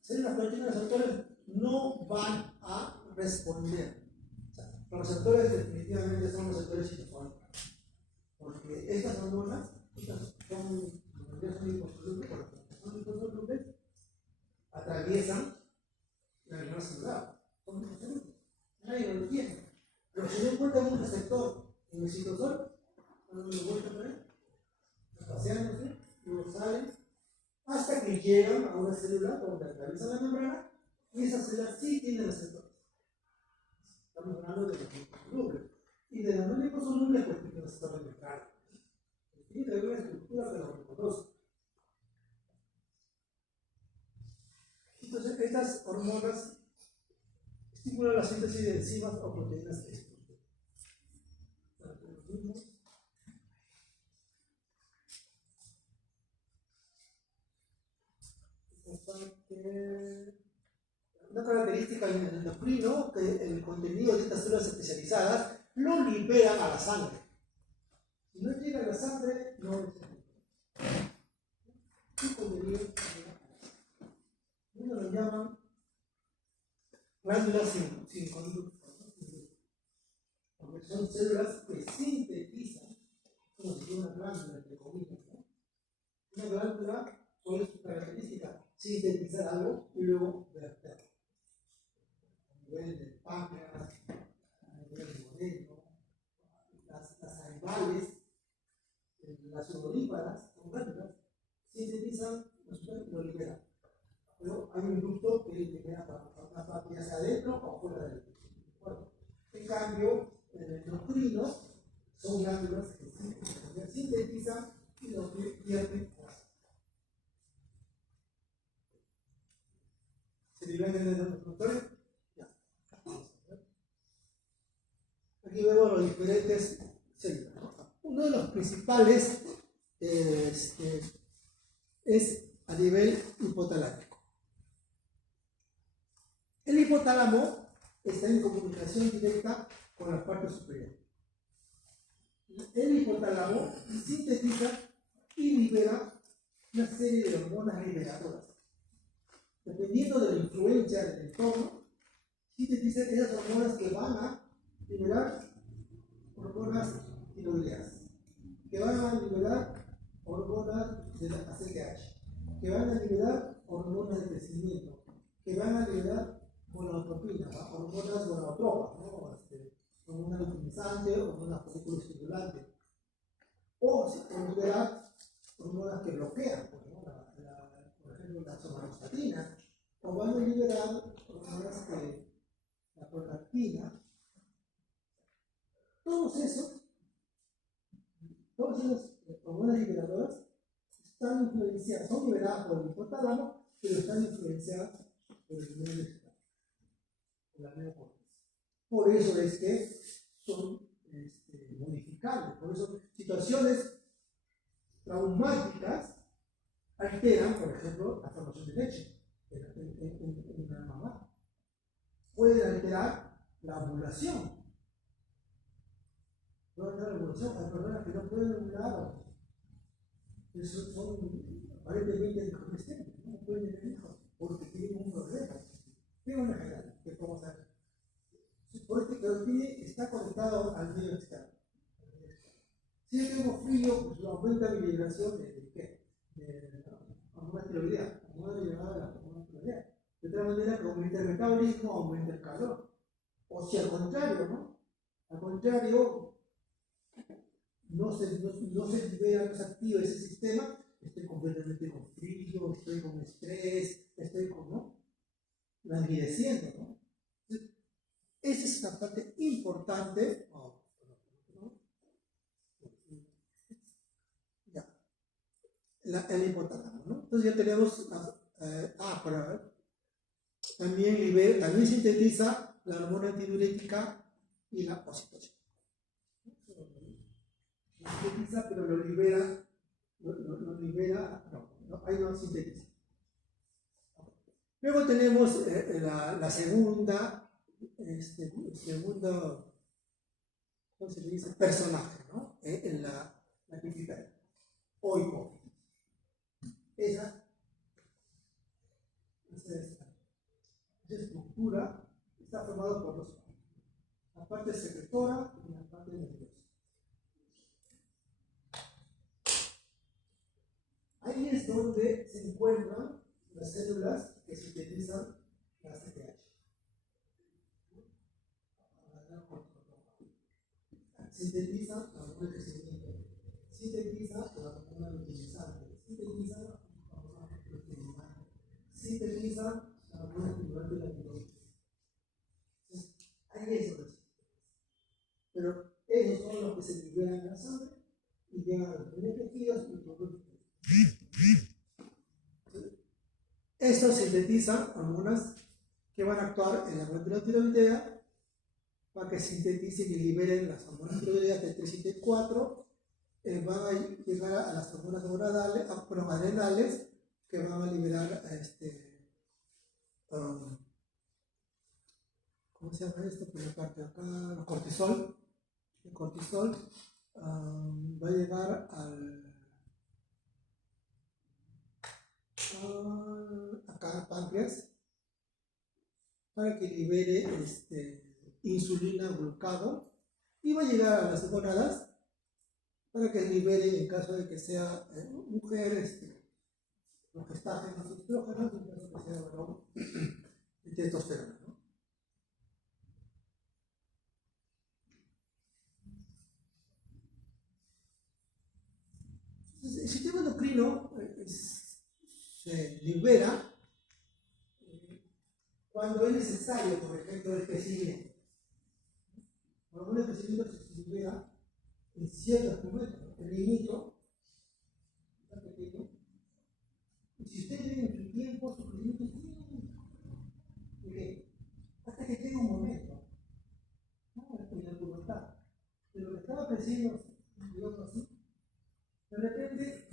Células que no tienen receptores no van a responder. O sea, los receptores definitivamente son receptores sinusónicos. Porque estas hormonas, son atraviesan la membrana celular. Son diferentes. Nadie lo tiene. Pero si yo encuentro un receptor en el citosol, cuando me vuelvo a poner, paseándose, luego salen, hasta que llegan a una célula donde atraviesan la membrana y esa célula sí tiene receptores. Estamos hablando de los liposolubles. Y de los no liposolubles, pues tiene receptores membranas. Tiene que haber una estructura que los reconoce. Entonces, estas hormonas estimulan la síntesis de enzimas o proteínas estructurales. Una característica del endocrino que el contenido de estas células especializadas lo liberan a la sangre. Si no llega a la sangre, no es ¿qué contenido? Uno lo llaman glándulas sin conducto, porque son células que sintetizan, como si fuera una glándula, entre comillas, ¿no? Una glándula, ¿cuál es su característica? Sintetizar algo y luego verterlo. A nivel del páncreas, a nivel del modelo, las salivales, las sudoríparas, son glándulas, sintetizan, lo liberan. Pero hay un ducto que libera una parte ya sea adentro o fuera del cuerpo. En cambio, en el endocrino son glándulas que sintetizan y lo pierden. ¿Se liberan en el endocrino? Ya. Aquí vemos los diferentes células, ¿no? Uno de los principales es a nivel hipotalámico. El hipotálamo está en comunicación directa con la parte superior. El hipotálamo sintetiza y libera una serie de hormonas liberadoras. Dependiendo de la influencia del entorno, sintetiza esas hormonas que van a liberar hormonas tiroideas, que van a liberar hormonas de la ACTH, que van a liberar hormonas de crecimiento, que van a liberar gonadotropina, hormonas gonadotropas, ¿no? Hormonas luteinizantes, hormonas folículo-estimulantes, o liberar hormonas que bloquean, pues, ¿no? Por ejemplo, la somatostatina. o van a liberar hormonas de la prolactina. Todos esos hormonas liberadoras están influenciadas, son liberadas por el hipotálamo, pero están influenciadas por el nervio vegetal, por la neocorteza. Por eso es que son modificables. Por eso situaciones traumáticas alteran, por ejemplo, la formación de leche en una mamá. Pueden alterar la ovulación. Pueden alterar la ovulación. Hay personas que no pueden ovular. Eso son aparentemente inconsistentes. No pueden tener hijos porque tienen un problema. Tengo una general que podemos hacer. Porque está conectado al medio externo. Si yo tengo frío, pues aumenta mi vibración de ¿qué? De hormona tiroidea, hormona elevada de la hormona tiroidea. De otra manera, que aumenta el metabolismo, aumenta el calor. O si al contrario, ¿no? Al contrario, no se libera, no se activa ese sistema, estoy completamente con frío, estoy con estrés, estoy con, ¿no? Languideciendo, ¿no? Entonces, esa es una parte importante. El hipotálamo, ¿no? Entonces ya tenemos, también sintetiza la hormona antidiurética y la oxitocina. Lo sintetiza, pero lo libera, ahí no sintetiza. Luego tenemos la segunda, ¿cómo se le dice? Personaje, ¿no? En la pituitaria, o hipófisis. Esa estructura está formada por dos partes. La parte secretora y la parte nerviosa. Ahí es donde se encuentran las células que sintetizan la ACTH. Sintetiza la hormona de crecimiento, sintetiza la hormona luteinizante, sintetiza la hormona proteinizante, sintetiza la hormona estimulante de la tiroides. Hay eso. Pero ellos son los que se liberan en la sangre y llegan a los tejidos y producen. Estos sintetizan hormonas que van a actuar en la glándula tiroidea para que sinteticen y liberen las hormonas tiroideas T3 y T4, van a llegar a las hormonas adrenales que van a liberar ¿cómo se llama esto? Por la parte de acá, el cortisol. El cortisol va a llegar acá al páncreas para que libere insulina, glucagón, y va a llegar a las gonadas para que libere, en caso de que sea mujer, los gestágenos, estrógenos, en caso de que sea varón, testosterona, ¿no? Entonces, el sistema endocrino se libera cuando es necesario, por ejemplo, el crecimiento. La hormona de crecimiento se libera en ciertos momentos. El niñito está pequeño, y si usted vive en su tiempo, su crecimiento es ¿de qué? Hasta que llega un momento, ¿no? En la pubertad, de lo que estaba creciendo, digamos así, de repente,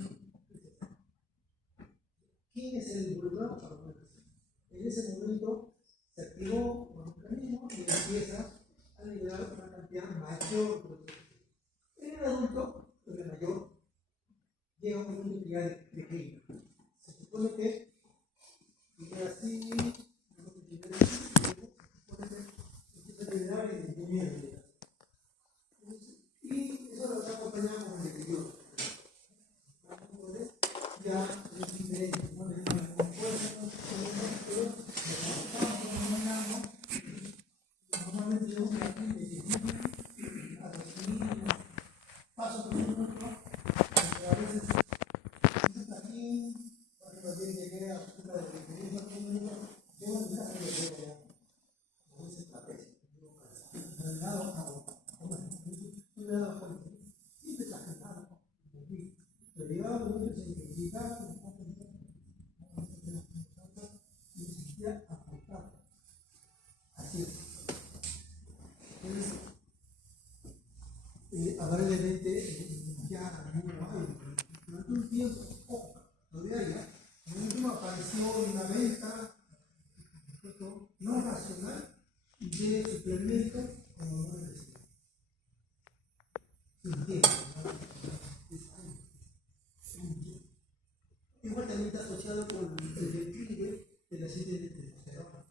¿quién es el involucrado para poder crecer? En ese momento se activó un mecanismo y empieza a liberar una cantidad mayor de proteínas. En el adulto, el mayor, llega a un punto ya de equilibrio. Se supone que libera así, se supone que empieza a liberar y disminuye la liberación. Y eso lo está acompañado con el equilibrio. Ya es diferente, ¿no? De una fuerza, normalmente yo aquí de 10.000 a 2.000 pasos por minuto, a veces aquí, por ejemplo, llegué a cerca de 20.000 por minuto, Así es. Entonces, aparentemente ya no hay. Durante un tiempo, todavía hay, en el último apareció una venta no racional de suplementos como no decía. Igual también está asociado con el declive de la serie de testosterona.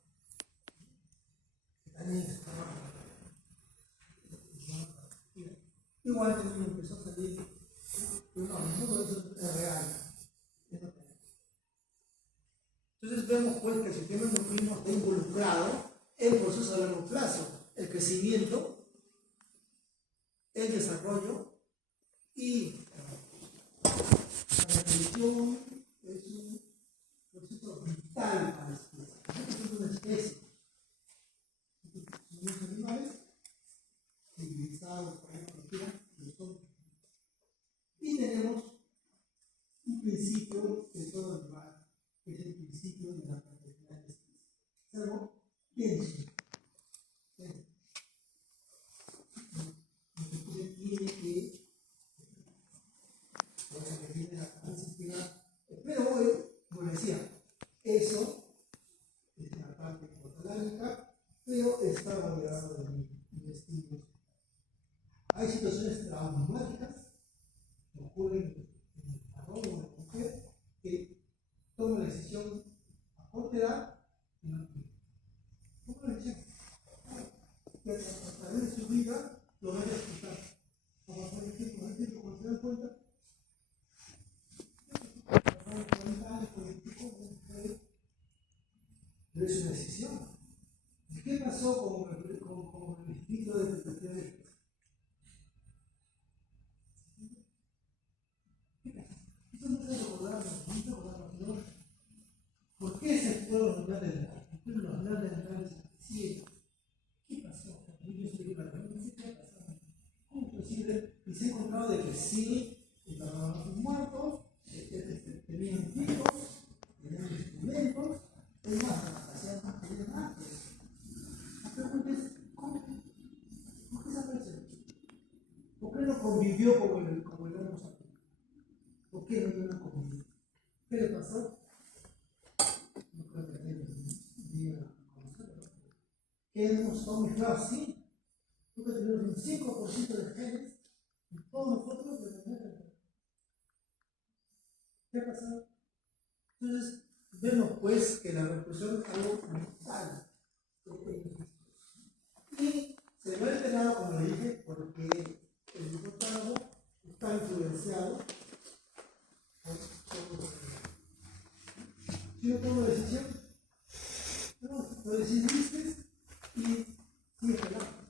Igual también empezó a salir, pero no, todo eso es real. Entonces vemos pues que el sistema endocrino está involucrado en procesos a largo plazo, el crecimiento, el desarrollo y la reproducción es un proceso vital para la especie. Es una especie. Son los animales civilizados, por ejemplo, y tenemos un principio de todo animal, que es el principio de la paternidad de especie. Es algo denso. Pero hoy, como decía, eso es la parte hipotalámica, pero está rodeado de estímulos. Hay situaciones traumáticas que ocurren en el varón o en la mujer que toma la decisión a corta edad y no tiene. Toma la decisión. Que a través de su vida lo vaya a escuchar. Como por ejemplo, cuando se dan cuenta, pero es una decisión. ¿Qué pasó con el estilo de protección de eso no se recordaba, ¿no? ¿Por qué se fueron los grandes ¿Por qué los grandes desaparecieron? ¿Qué pasó? Yo soy una no sé qué pasó. ¿Cómo es posible? Y se ha encontrado de que sí, estaban muertos, tenían hijos, tenían instrumentos, es más, hacían más, tenían más. La pregunta es, ¿por qué desapareció? ¿Por qué no convivió como el Homo sapiens? ¿Por qué no convivió? ¿Qué le pasó? No creo que alguien diga conocerlo. ¿Qué hemos estado mezclados? Sí. Porque tenemos un 5% de genes y todos nosotros de manera. ¿Qué ha pasado? Entonces, vemos pues que la reproducción es algo mental. Y se ve alterado, como le dije, porque el hipotálamo está influenciado por todo lo que. Si yo tomo decisión, no, lo decidiste y sigue pelado.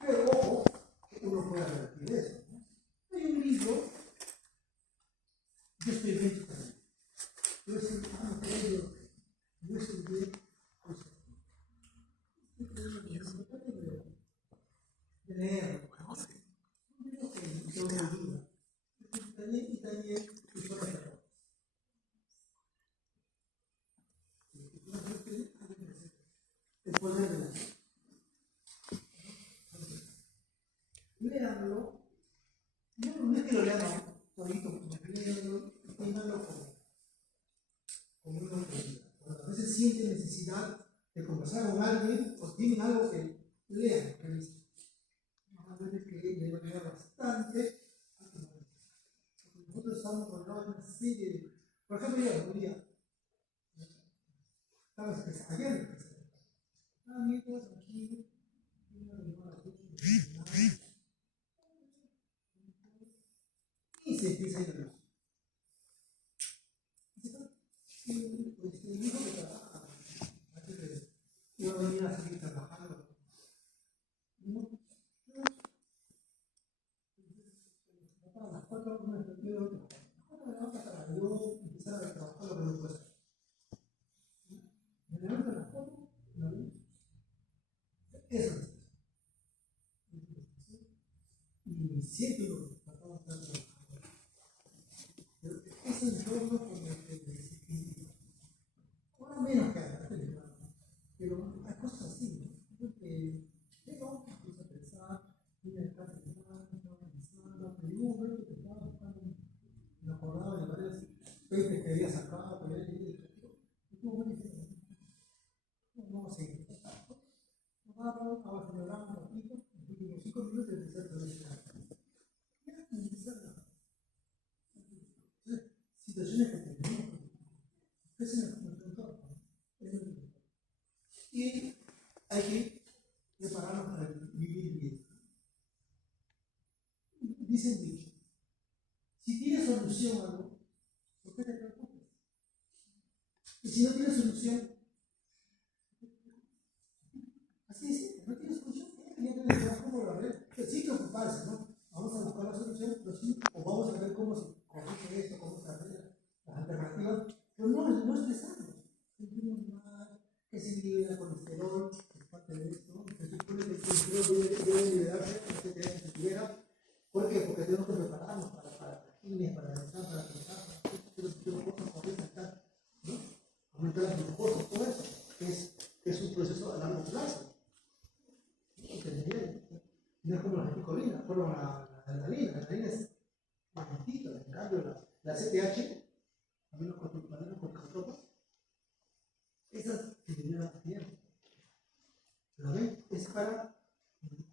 Pero ojo, que uno puede revertir eso. ¿No? Hay un libro, yo estoy bien también. Yo estudié cosas. De leer. Un libro que yo me ayuda. Y también historia de errores. El poder de la fe. Léanlo. No es que lo lean todito, léanlo como una autoridad. Cuando a veces sienten necesidad de conversar con alguien o tienen algo que lean, que a veces que de manera bastante. Nosotros estamos rodeados de una serie de. Por ejemplo, yo un día estaba ayer mientras aquí y se empieza a ir la luz. Y el hijo que trabaja, iba a venir a seguir trabajando. Para las 4 me refiero a las 4 de la noche para yo empezar a trabajar lo que no puedo hacer. Me levanto a las 4, la luz. Eso es. Y siempre lo trataba de estar trabajando. ese entorno con el que desequilibra. Ahora menos que antes, pero hay cosas así, ¿no? Porque llega empieza a pensar, mira, está pensando, está analizando, pero llegó un momento que estaba buscando, me acordaba de varias papers que había sacado, que había leído, y tuvo un momento que no vamos a seguir. Vamos a acelerar un ratito, los últimos 5 minutos de empezar a ver situaciones que tenemos, que se nos enfrentó. Y hay que prepararnos para vivir bien. Dicen dicho, si tienes solución a algo, ¿por qué te preocupas? Y si no tienes solución, así es, no tienes solución, ya tienes trabajo por la red, pues sí que ocuparse, ¿no? Vamos a buscar la solución, pero sí, o vamos a ver cómo se corrige esto, cómo se arregla las alternativas, pero no estresarnos, sentirnos mal, que se libera colesterol, es parte de esto, se supone que el colesterol debe liberarse, no se tiene que se libera. ¿Por qué? Porque tenemos que prepararnos para quimios, para pensar, para pensar, ¿no? Aumentar las glucosas, todo eso, que es un proceso a largo plazo. No es como la geticolina, como la adrenalina. La adrenalina es momentito, en cambio la CTH, aminocorticotropas, esas se liberan a tiempo. ¿Lo ven? Es para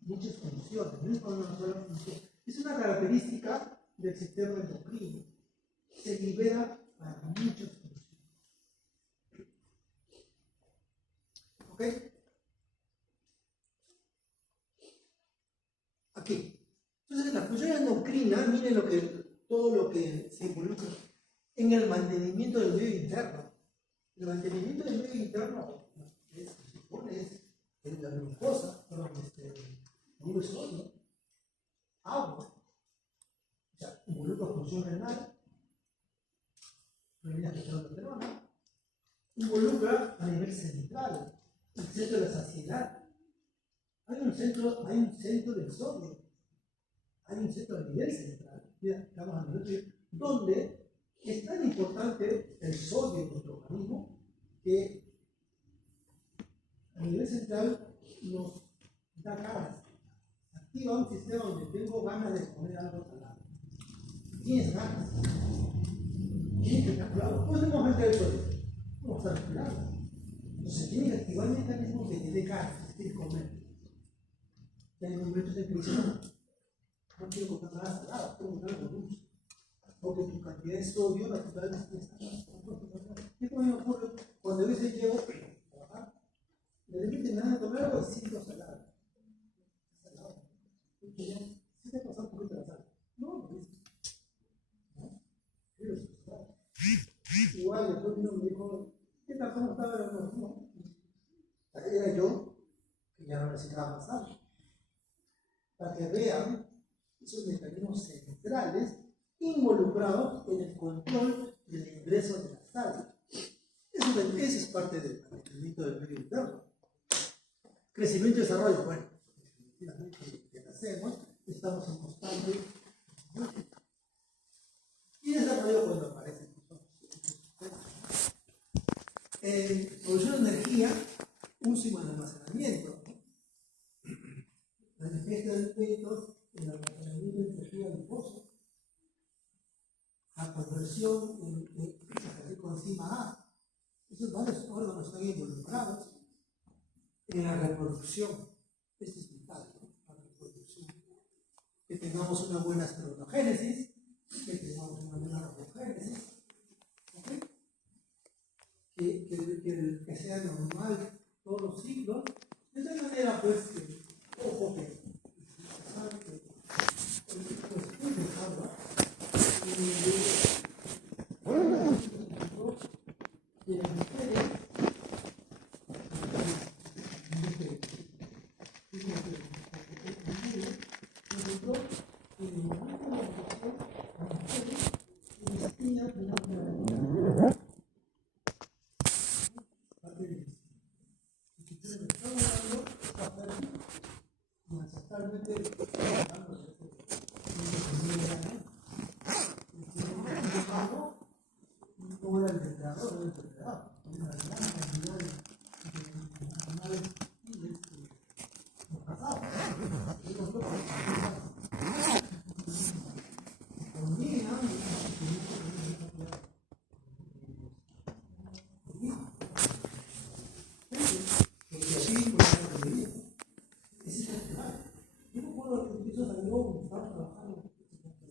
muchas funciones, no es para una sola función. Es una característica del sistema endocrino. Se libera para muchas funciones. ¿Ok? Aquí. Entonces, la función endocrina, miren todo lo que se involucra en el mantenimiento del medio interno. El mantenimiento del medio interno se supone es la glucosa, no es sodio, agua, o sea, involucra función renal, proteínas de testosterona, involucra a nivel central, el centro de la saciedad. Hay un centro del sodio, hay un centro a nivel central, mira, estamos a nivel donde es tan importante el sodio en nuestro organismo que a nivel central nos da ganas, activa un sistema donde tengo ganas de comer algo salado. Tienes ganas, tienes que estar claro, pues no vamos a meter el sodio, vamos a estar respirando. Entonces tiene que activar el mecanismo que te dé ganas de comer. Y hay momentos en que dicen, no quiero comer nada salado, quiero comer algo dulce. Porque tu cantidad de sodio natural es ¿qué me ocurre? Cuando a veces llego a trabajar, de repente me dan a comer algo y siento salado. Salado. ¿Sí te ha pasado un poquito la sal? No, ¿no? Igual después vino y me dijo, ¿qué tal? ¿Cómo estaba el almuerzo? No. Era yo que ya no necesitaba más sal. Para que vean esos mecanismos centrales involucrados en el control del ingreso de la sal. Eso es parte del mantenimiento del medio interno. Crecimiento y desarrollo, bueno, definitivamente lo que hacemos, estamos en constante. Y desarrollo cuando aparecen. Producción de energía, uso y almacenamiento. Manifiesta de efectos en el almacenamiento de energía del pozo. La conversión con enzima A. Esos varios órganos están involucrados en la reproducción. Esto es vital, ¿no? La reproducción. Que tengamos una buena espermatogénesis, que tengamos una buena radiogénesis, ¿okay? Que sea normal todos los ciclos. De tal manera, pues, ojo que sabe que pues, pensando,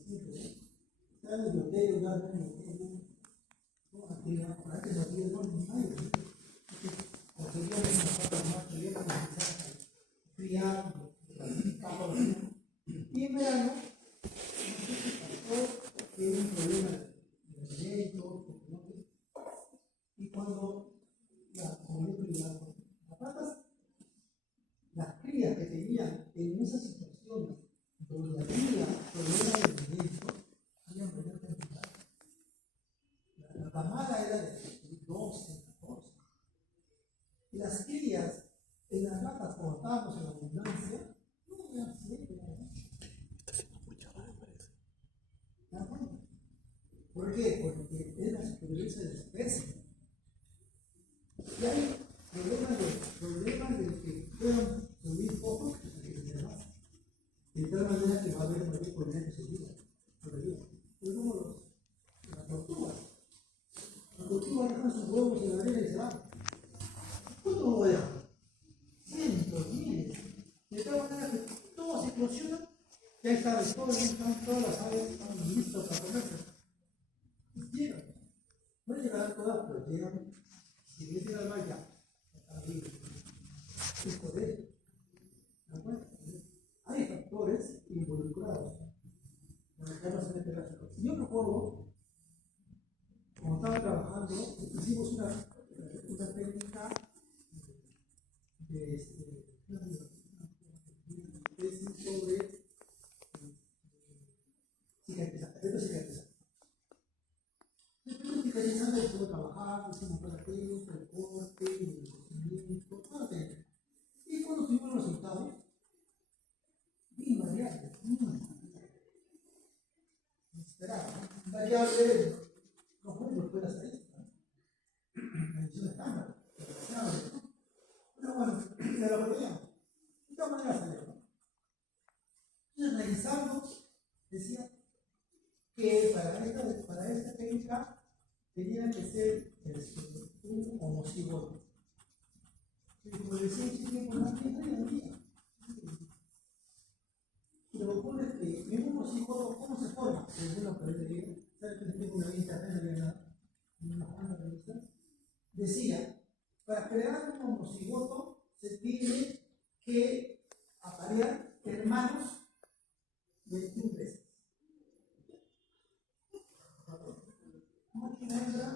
Está en el hotel, no actividad por antes no había no hay. Conseguían una pata más, querían comenzar a criar, y en verano, tiene un problema de alimentos, y cuando las patas, las crías que tenían en esas situaciones donde había problemas de alimentos, habían mayor cantidad. La camada era de 12, 14. Y las crías en las vacas, como estábamos en la abundancia, no eran 7, eran 8. ¿Por qué? Porque es la supervivencia de la especie. Y hay problemas de que puedan subir poco que tener más. De tal manera que va a haber mayor colina que subida. Es como las tortugas. Las tortugas dejan sus huevos en la arena y se van. ¿Cuántos huevos dejan? Cientos, miles. De tal manera que todo se eclosiona. Ya está, todas las aves están listas para comerse. Y llegan. No llegarán todas, pero llegan. Si bien llegan más ya. Es poder. ¿De acuerdo? Hay factores involucrados. Yo recuerdo, cuando estaba trabajando, hicimos una técnica de sobre cicatrizar. Después de cicatrizando, estuve trabajando, hicimos cada técnica, el corte, el cocimiento, toda técnica. Y cuando tuvimos los resultados, variables, variable, no puede hacer esto, la edición estándar, pero bueno, ya lo veíamos. De todas maneras salió. Entonces, revisando, decía que para esta técnica tenía que ser un homocigoto. Como decía el chico, por la tienda y la vida. Y lo que ocurre es que en un homocigoto, ¿cómo se forma? Según lo que le digo, ¿sabes que tengo una lista en una revista? Decía, para crear un homocigoto se tiene que aparear hermanos 21 veces. Macho y hembra,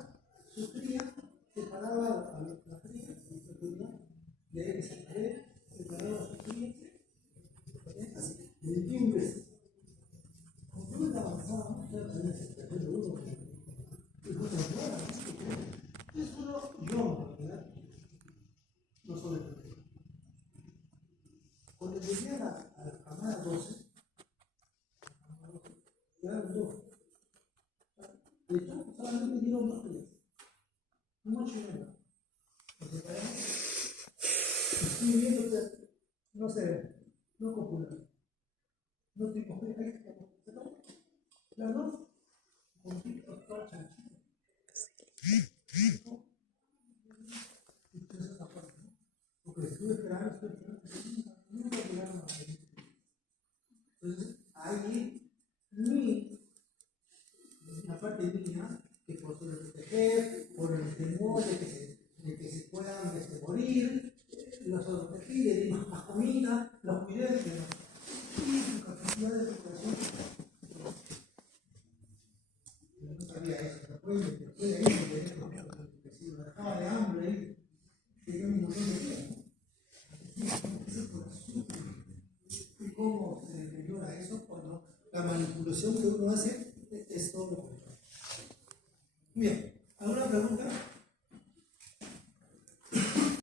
su cría, separaba a la cría, de ahí que se separaba a su cría, 21 veces. Como yo avanzaba, ya tenía que hacer uno, y no se entraba. Es uno, yo, en realidad, no soy el primero. Cuando llegué a la camada 12, ya eran dos. De hecho, solamente me dieron dos días. Un macho y hembra. Nos separamos. Estoy viendo que no se ve, no copulan. No tengo fe, ahí se acabó. Las dos, con pico, toda chanchita. Entonces, esa parte, ¿no? Porque estuve esperando, nunca llegaron a la. Entonces, ahí, la parte mía, que por sobreproteger, por el temor de que se puedan morir, los sobreprotegí, le di más comida, los cuidé, pero y su capacidad de recuperación. Yo no sabía eso, después de ahí, porque si lo dejaba de hambre ahí, tenía un montón de tiempo. ¿Y cómo se deteriora eso cuando la manipulación que uno hace es todo lo contrario? Bien, ¿alguna pregunta?